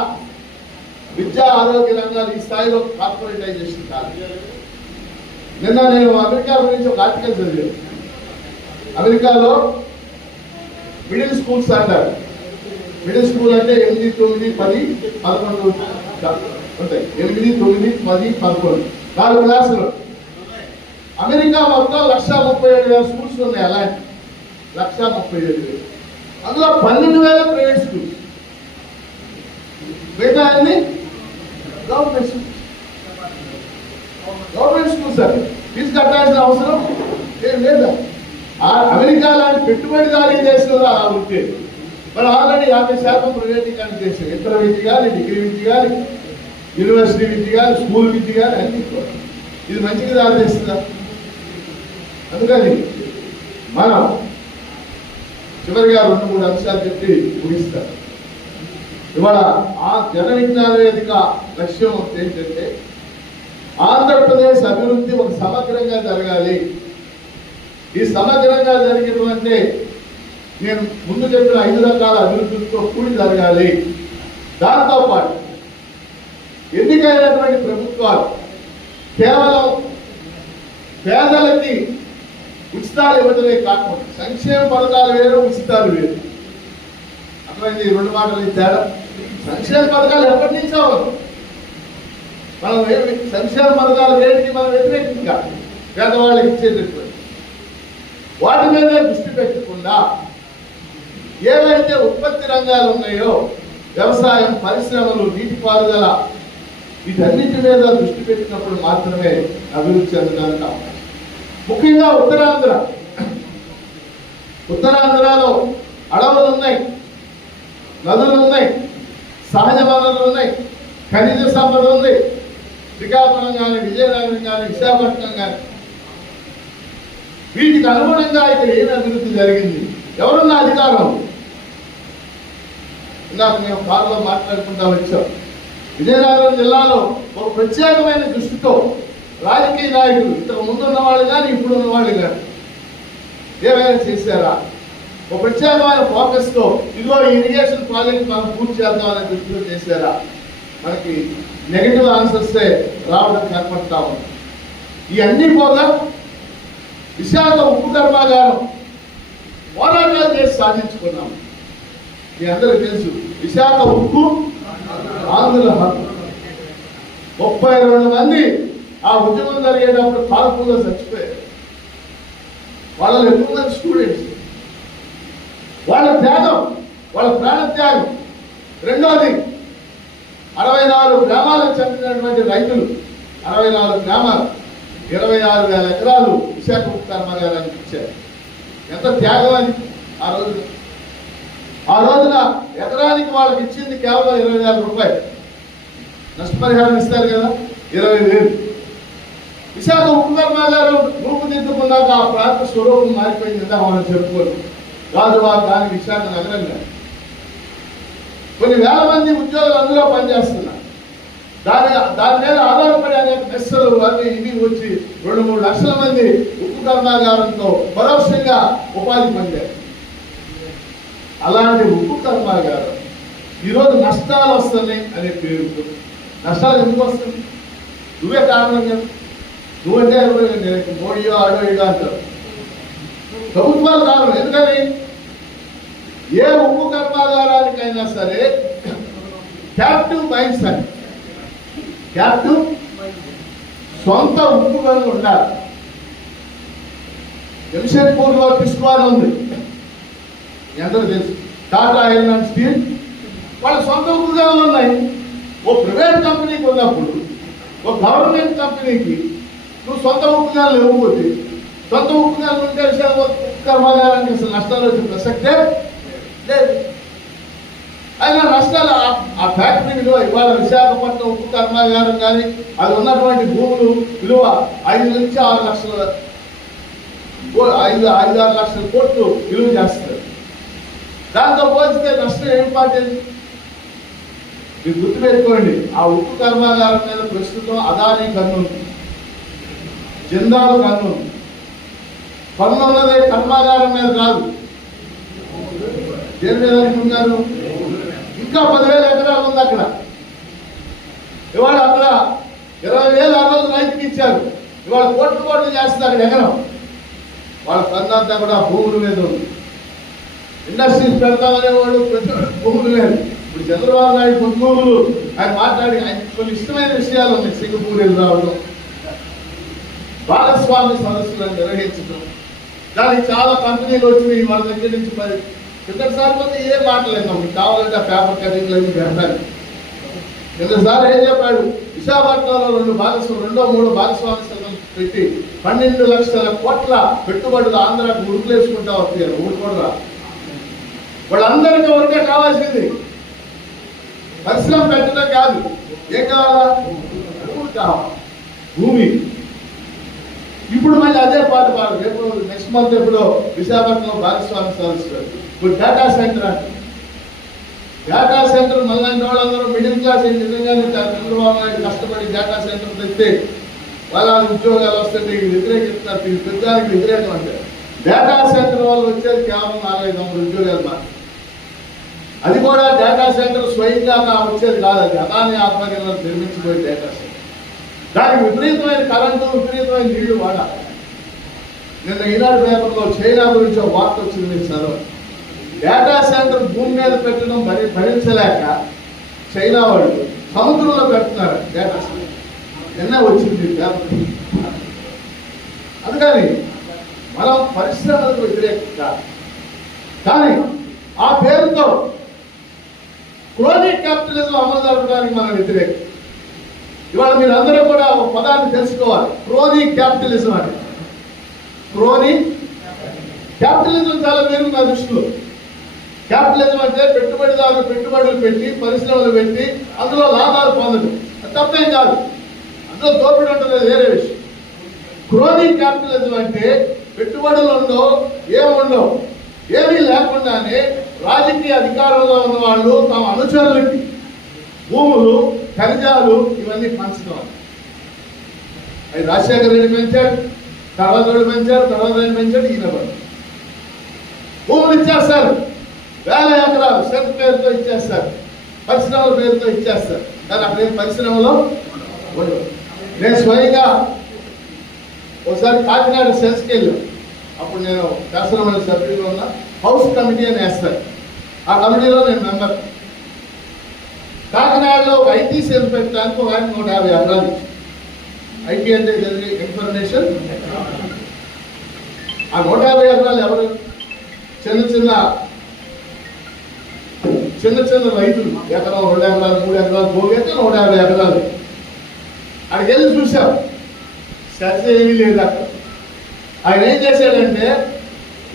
విద్యా ఆరోగ్య రంగాలు ఈ స్థాయిలో కార్పొరేటైజేషన్ కాదు. నిన్న నేను అమెరికా గురించి ఒక ఆర్టికల్ చదివాను. అమెరికాలో మిడిల్ స్కూల్స్ అంటారు. మిడిల్ స్కూల్ అంటే 8, 9, 10, 11 ఉంటాయి. 8, 9, 10, 11 4 క్లాసులు. అమెరికా మొత్తం 1,37,000 స్కూల్స్ ఉన్నాయి. అలాంటి 1,37,000. అందులో 12,000 ప్రైవేట్ స్కూల్స్, మిగతా అన్ని గవర్నమెంట్ స్కూల్స్. గవర్నమెంట్ స్కూల్స్ అండి, ఫీజు కట్టాల్సిన అవసరం ఏం లేదా. అమెరికా లాంటి పెట్టుబడిదారీ దేశంలో అలా ఉంటే మనం ఆల్రెడీ 50% ప్రైవేటీకరణ చేసాం. ఇతర విద్య కానీ, డిగ్రీ విద్య కానీ, యూనివర్సిటీ విద్య కానీ, స్కూల్ విద్య కానీ అన్ని. ఇది మంచిగా దారి చేస్తుందా? అందుకని మనం చివరిగా 2-3 అంశాలు చెప్పి ముగిస్తారు. ఇవాళ ఆ జన విజ్ఞాన వేదిక లక్ష్యం ఏంటంటే ఆంధ్రప్రదేశ్ అభివృద్ధి ఒక సమగ్రంగా జరగాలి. ఈ సమగ్రంగా జరిగడం అంటే నేను ముందు చెప్పిన 5 రకాల అభివృద్ధితో కూడి జరగాలి. దాంతోపాటు ఎన్నికైనటువంటి ప్రభుత్వాలు కేవలం పేదలకి ఉచితాలు ఇవ్వడమే కాకుండా సంక్షేమ పథకాలు వేరు, ఉచితాలు వేరు. అర్థమైంది? 2 మాటలు తేడా. సంక్షేమ పథకాలు ఎప్పటి నుంచో మనం సంక్షేమ పథకాలు వేటికి మనం వ్యతిరేకంగా పేదవాళ్ళకి ఇచ్చేటటువంటి వాటి మీదే దృష్టి పెట్టకుండా ఏవైతే ఉత్పత్తి రంగాలు ఉన్నాయో వ్యవసాయం, పరిశ్రమలు, నీటిపారుదల వీటన్నిటి మీద దృష్టి పెట్టినప్పుడు మాత్రమే అభివృద్ధి చెందడానికి అవకాశం. ముఖ్యంగా ఉత్తరాంధ్రలో అడవులు ఉన్నాయి, నదులు ఉన్నాయి, సహజ వనరులు ఉన్నాయి, ఖనిజ సంపద ఉంది. శ్రీకాకుళం కానీ, విజయనగరం కానీ, విశాఖపట్నం కానీ వీటికి అనుగుణంగా ఇక్కడ ఏమి అభివృద్ధి జరిగింది? ఎవరున్న అధికారం? ఇందాక మేము కారులో మాట్లాడుకుంటా వచ్చాం. విజయనగరం జిల్లాలో ఒక ప్రత్యేకమైన దృష్టితో రాజకీయ నాయకులు, ఇంతకు ముందు ఉన్నవాళ్ళు కానీ ఇప్పుడు ఉన్నవాళ్ళు కానీ ఏమైనా చేశారా? ఒక ప్రత్యేకమైన ఫోకస్తో ఇదిగో ఇరిగేషన్ ప్రాజెక్ట్ మనం పూర్తి చేద్దామనే దృష్టిలో చేశారా? మనకి నెగటివ్ ఆన్సర్సే రావడం కనపడతా ఉంది. ఇవన్నీ పోగా విశాఖ ఉక్కు కర్మాగారం పోరాటాలు చేసి సాధించుకున్నాం. మీ అందరికీ తెలుసు, విశాఖ ఉక్కు ఆంధ్రుల హక్కు. 32 మంది ఆ ఉద్యమం జరిగేటప్పుడు కాల్పుల్లో చచ్చిపోయారు. వాళ్ళలో ఎక్కువ మంది స్టూడెంట్స్. వాళ్ళ త్యాగం, వాళ్ళ ప్రాణ త్యాగం. రెండోది 64 గ్రామాలకు చెందినటువంటి రైతులు, 64 గ్రామాలు, 26,000 ఎకరాలు విశాఖ ఉక్కు కర్మాగారానికి ఇచ్చారు. ఎంత త్యాగం అది! ఆ రోజున ఎకరానికి వాళ్ళకి ఇచ్చింది కేవలం 20,000 రూపాయలు. నష్టపరిహారం ఇస్తారు కదా, 20,000. విశాఖ ఉక్కు కర్మాగారం రూపుదిద్దుకున్నాక ఆ ప్రాంత స్వరూపం మారిపోయింది. మనం చెప్పుకోరు గాజువాక కానీ విశాఖ నగరంగా కొన్ని వేల మంది ఉద్యోగులు అందులో పనిచేస్తున్నారు. దాని మీద ఆధారపడి అనేక మెస్సులు అవి ఇవి వచ్చి 2-3 లక్షల మంది ఉక్కు కర్మాగారంతో పరోక్షంగా ఉపాధి పొందారు. అలాంటి ఉక్కు కర్మాగారం ఈరోజు నష్టాలు వస్తున్నాయి అనే పేరుతో. నష్టాలు ఎందుకు వస్తుంది? నువ్వే కారణం కదా. నువ్వంటే మోడీయో ఆడో ఇడో అంటారు. ప్రభుత్వాలు కారణం. ఎందుకని ఏ ఉక్కు కర్మాగారానికైనా సరే క్యాప్టివ్ మైన్స్ అని, క్యాప్టివ్ సొంత ఉక్కు గనులు ఉండాలి. జంషెడ్పూర్లో టిస్కాన్ ఉంది, ఎందరూ తెలుసు. టాటా ఐరన్ అండ్ స్టీల్ వాళ్ళ సొంత ఉక్కు గనులు ఉన్నాయి. ఓ ప్రైవేట్ కంపెనీకి ఉన్నప్పుడు ఒక గవర్నమెంట్ కంపెనీకి నువ్వు సొంత ఉక్కు గనులు ఇవ్వకపోతే, సొంత ఉక్కు గనులు ఉంటే ఉక్కు కర్మాగారానికి అసలు నష్టాలు వచ్చే ప్రసక్తే లేదు. అయినా నష్టాలు ఆ ఫ్యాక్టరీ విలువ ఇవాళ విశాఖపట్నం ఉక్కు కర్మాగారం కానీ అది ఉన్నటువంటి భూములు విలువ 5 నుంచి 6 లక్షల 5-6 లక్షల కోట్లు విలువ చేస్తారు. దాంతో పోలిస్తే నష్టం ఏం పాటేది? మీరు గుర్తుపెట్టుకోండి, ఆ ఉక్కు కర్మాగారం మీద ప్రస్తుతం అదానీ కన్ను ఉంది, జిందాల్ కన్ను ఉంది. పన్ను ఉన్నదే కర్మాగారం మీద కాదు. దేని మీద అనుకున్నారు? ఇంకా 10,000 ఎకరాలు ఉంది అక్కడ. ఇవాళ అక్కడ 20,000 ఆ రోజు రైతుకి ఇచ్చారు. ఇవాళ కోట్లు చేస్తుంది అక్కడ ఎకరం. వాళ్ళ పన్నంతా కూడా భూముల మీద ఉంది. ఇండస్ట్రీస్ పెడతామనేవాడు ప్రతి భూముల మీద. ఇప్పుడు చంద్రబాబు నాయుడు పొద్దుగూరులు ఆయన మాట్లాడి ఆయన కొన్ని ఇష్టమైన విషయాలు ఉన్నాయి. సింగపూర్ వెళ్ళి రావడం, భాగస్వామి సదస్సులను నిర్వహించడం, దానికి చాలా కంపెనీలు వచ్చినాయి వాళ్ళ దగ్గర నుంచి. మరి కిందసారి పోతే ఏ మాటలేదు, మీకు కావాలంటే ఆ పేపర్ కటింగ్లు అన్ని పెట్టాలి. కిందసారి ఏం చెప్పాడు, విశాఖపట్నంలో రెండో మూడో భాగస్వామి సదస్సులు పెట్టి 12 లక్షల కోట్ల పెట్టుబడులు ఆంధ్రాకు ఉరుకులేసుకుంటా వస్తాయి. ఊరు కూడా వాళ్ళందరికీ ఒకటే కావాల్సింది పరిశ్రమ పెట్టడం కాదు, ఏం కావాలా, భూమి కావాలి, భూమి. ఇప్పుడు మళ్ళీ అదే పాట పాడు. రేపు నెక్స్ట్ మంత్ ఎప్పుడో విశాఖపట్నంలో భాగస్వామి సదస్సు. ఇప్పుడు డేటా సెంటర్ అంటే డేటా సెంటర్ మళ్ళీ వాళ్ళందరూ మిడిల్ క్లాస్ నిజంగానే చంద్రబాబు నాయుడు కష్టపడి డేటా సెంటర్ తెస్తే వాళ్ళ ఉద్యోగాలు వస్తుంటే వ్యతిరేకిస్తున్నారు. పెద్దానికి వ్యతిరేకం అంటే డేటా సెంటర్ వాళ్ళు వచ్చేది కేవలం 400-500 ఉద్యోగాలు మాత్రం. అది కూడా డేటా సెంటర్ స్వయంగా వచ్చేది కాదు, అది అదాని ఆధ్వర్యంలో నిర్మించబోయే డేటా సెంటర్. దానికి విపరీతమైన కరెంటు, విపరీతమైన నీళ్లు వాడాలి. నిన్న ఈనాడు పేపర్లో చైనా గురించి ఒక వార్త వచ్చింది, మీరు చదవండి. డేటా సెంటర్ భూమి మీద పెట్టడం భరించలేక చైనా వాళ్ళు సముద్రంలో పెడుతున్నారు డేటా సెంటర్. నిన్న వచ్చింది పేపర్. అందుకని మనం పరిశ్రమలకు వ్యతిరేకం కాదు, కానీ ఆ పేరుతో క్రోనీ క్యాపిటలిజం అమలు జరపడానికి మనం వ్యతిరేకం. ఇవాళ మీరు అందరూ కూడా ఒక పదాన్ని తెలుసుకోవాలి, క్రోనీ క్యాపిటలిజం అని. క్రోనీ క్యాపిటలిజం చాలా పేరు నా దృష్టిలో. క్యాపిటలిజం అంటే పెట్టుబడిదారులు పెట్టుబడులు పెట్టి పరిశ్రమలు పెట్టి అందులో లాభాలు పొందడం, అది తప్పేం కాదు, అందులో దోపిడీ ఉంటుంది, వేరే విషయం. క్రోనీ క్యాపిటలిజం అంటే పెట్టుబడులు ఉండవు, ఏముండవు, ఏమీ లేకుండానే రాజకీయ అధికారంలో ఉన్న వాళ్ళు తమ అనుచరులకి భూములు, ఖనిజాలు ఇవన్నీ పంచడం. అది రాజశేఖర రెడ్డి పెంచాడు, తర్వాత ఆయన పెంచాడు, ఈయన భూములు ఇచ్చేస్తారు, 1000 ఎకరాలు సెంట్ పేరుతో ఇచ్చేస్తారు, పరిశ్రమల పేరుతో ఇచ్చేస్తారు. కానీ అక్కడేం పరిశ్రమలో ఉండవు. నేను స్వయంగా ఒకసారి కాకినాడ సెన్స్కి వెళ్ళాను. అప్పుడు నేను శాసనమండలి సభ్యులుగా ఉన్న హౌస్ కమిటీ అని వేస్తాను. ఆ కమిటీలో నేను మెంబర్. కాకినాడలో ఒక ఐటీ సెల్ పెట్టడానికి ఒక ఆయన 150 ఎకరాలు ఇచ్చి, ఐటీ అంటే ఇన్ఫర్మేషన్. ఆ 150 ఎకరాలు ఎవరు? చిన్న రైతులు, ఎకరం 2 ఎకరాలు 3 ఎకరాలు పోగైతే 150 ఎకరాలు. అక్కడికి వెళ్ళి చూసాం, చర్చ ఏమీ లేదు అక్కడ. ఆయన ఏం చేశాడంటే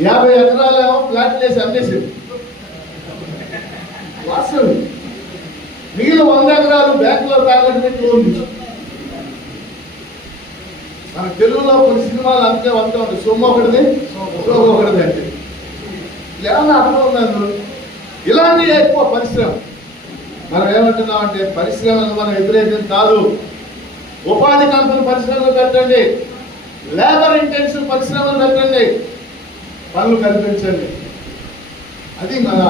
50 ఎకరాలేమో ఫ్లాట్లు వేసి అమ్మేసింది, వాస్తవం. మిగిలిన 100 ఎకరాలు బ్యాంకులో తాకట్టు పెట్టి ఉంది. మన తెలుగులో కొన్ని సినిమాలు అంతే వస్తూ ఉంటాయి, సొమ్ము ఒకటిది సోము ఒకటిది అంటే. ఏమన్నా అర్థం ఉన్నాను. ఇలాంటి ఎక్కువ పరిశ్రమ. మనం ఏమంటున్నామంటే పరిశ్రమలు మనం వ్యతిరేకం కాదు, ఉపాధి కల్పన పరిశ్రమలు పెట్టండి, లేబర్ ఇంటెన్సివ్ పరిశ్రమలు పెట్టండి, పనులు కల్పించండి, అది మన.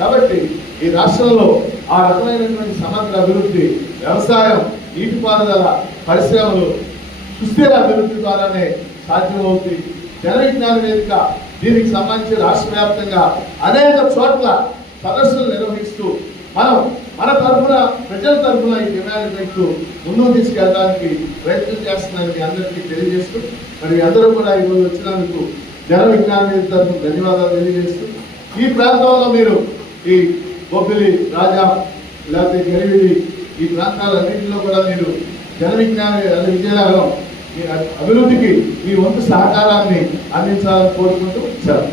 కాబట్టి ఈ రాష్ట్రంలో ఆ రకమైనటువంటి సమగ్ర అభివృద్ధి, వ్యవసాయం, నీటిపారుదల, పరిశ్రమలు, సుస్థిర అభివృద్ధి ద్వారానే సాధ్యమవుతుంది. జన విజ్ఞాన వేదిక దీనికి సంబంధించి రాష్ట్ర వ్యాప్తంగా అనేక చోట్ల సదస్సులు నిర్వహిస్తూ మన తరఫున, ప్రజల తరఫున ఈ డిమాండ్ పెంచుతూ ముందుకు తీసుకెళ్ళడానికి ప్రయత్నం చేస్తున్నారని మీ అందరికీ తెలియజేస్తూ, మరి అందరూ కూడా ఈరోజు వచ్చినందుకు జన విజ్ఞాన వేదిక తరఫున ధన్యవాదాలు తెలియజేస్తూ, ఈ ప్రాంతంలో మీరు ఈ బొబ్బిలి, రాజా, లేకపోతే గరివిడి, ఈ ప్రాంతాలన్నింటిలో కూడా మీరు జన విజ్ఞాన విజయనగరం అభివృద్ధికి మీ వంతు సహకారాన్ని అందించాలని కోరుకుంటూ సార్.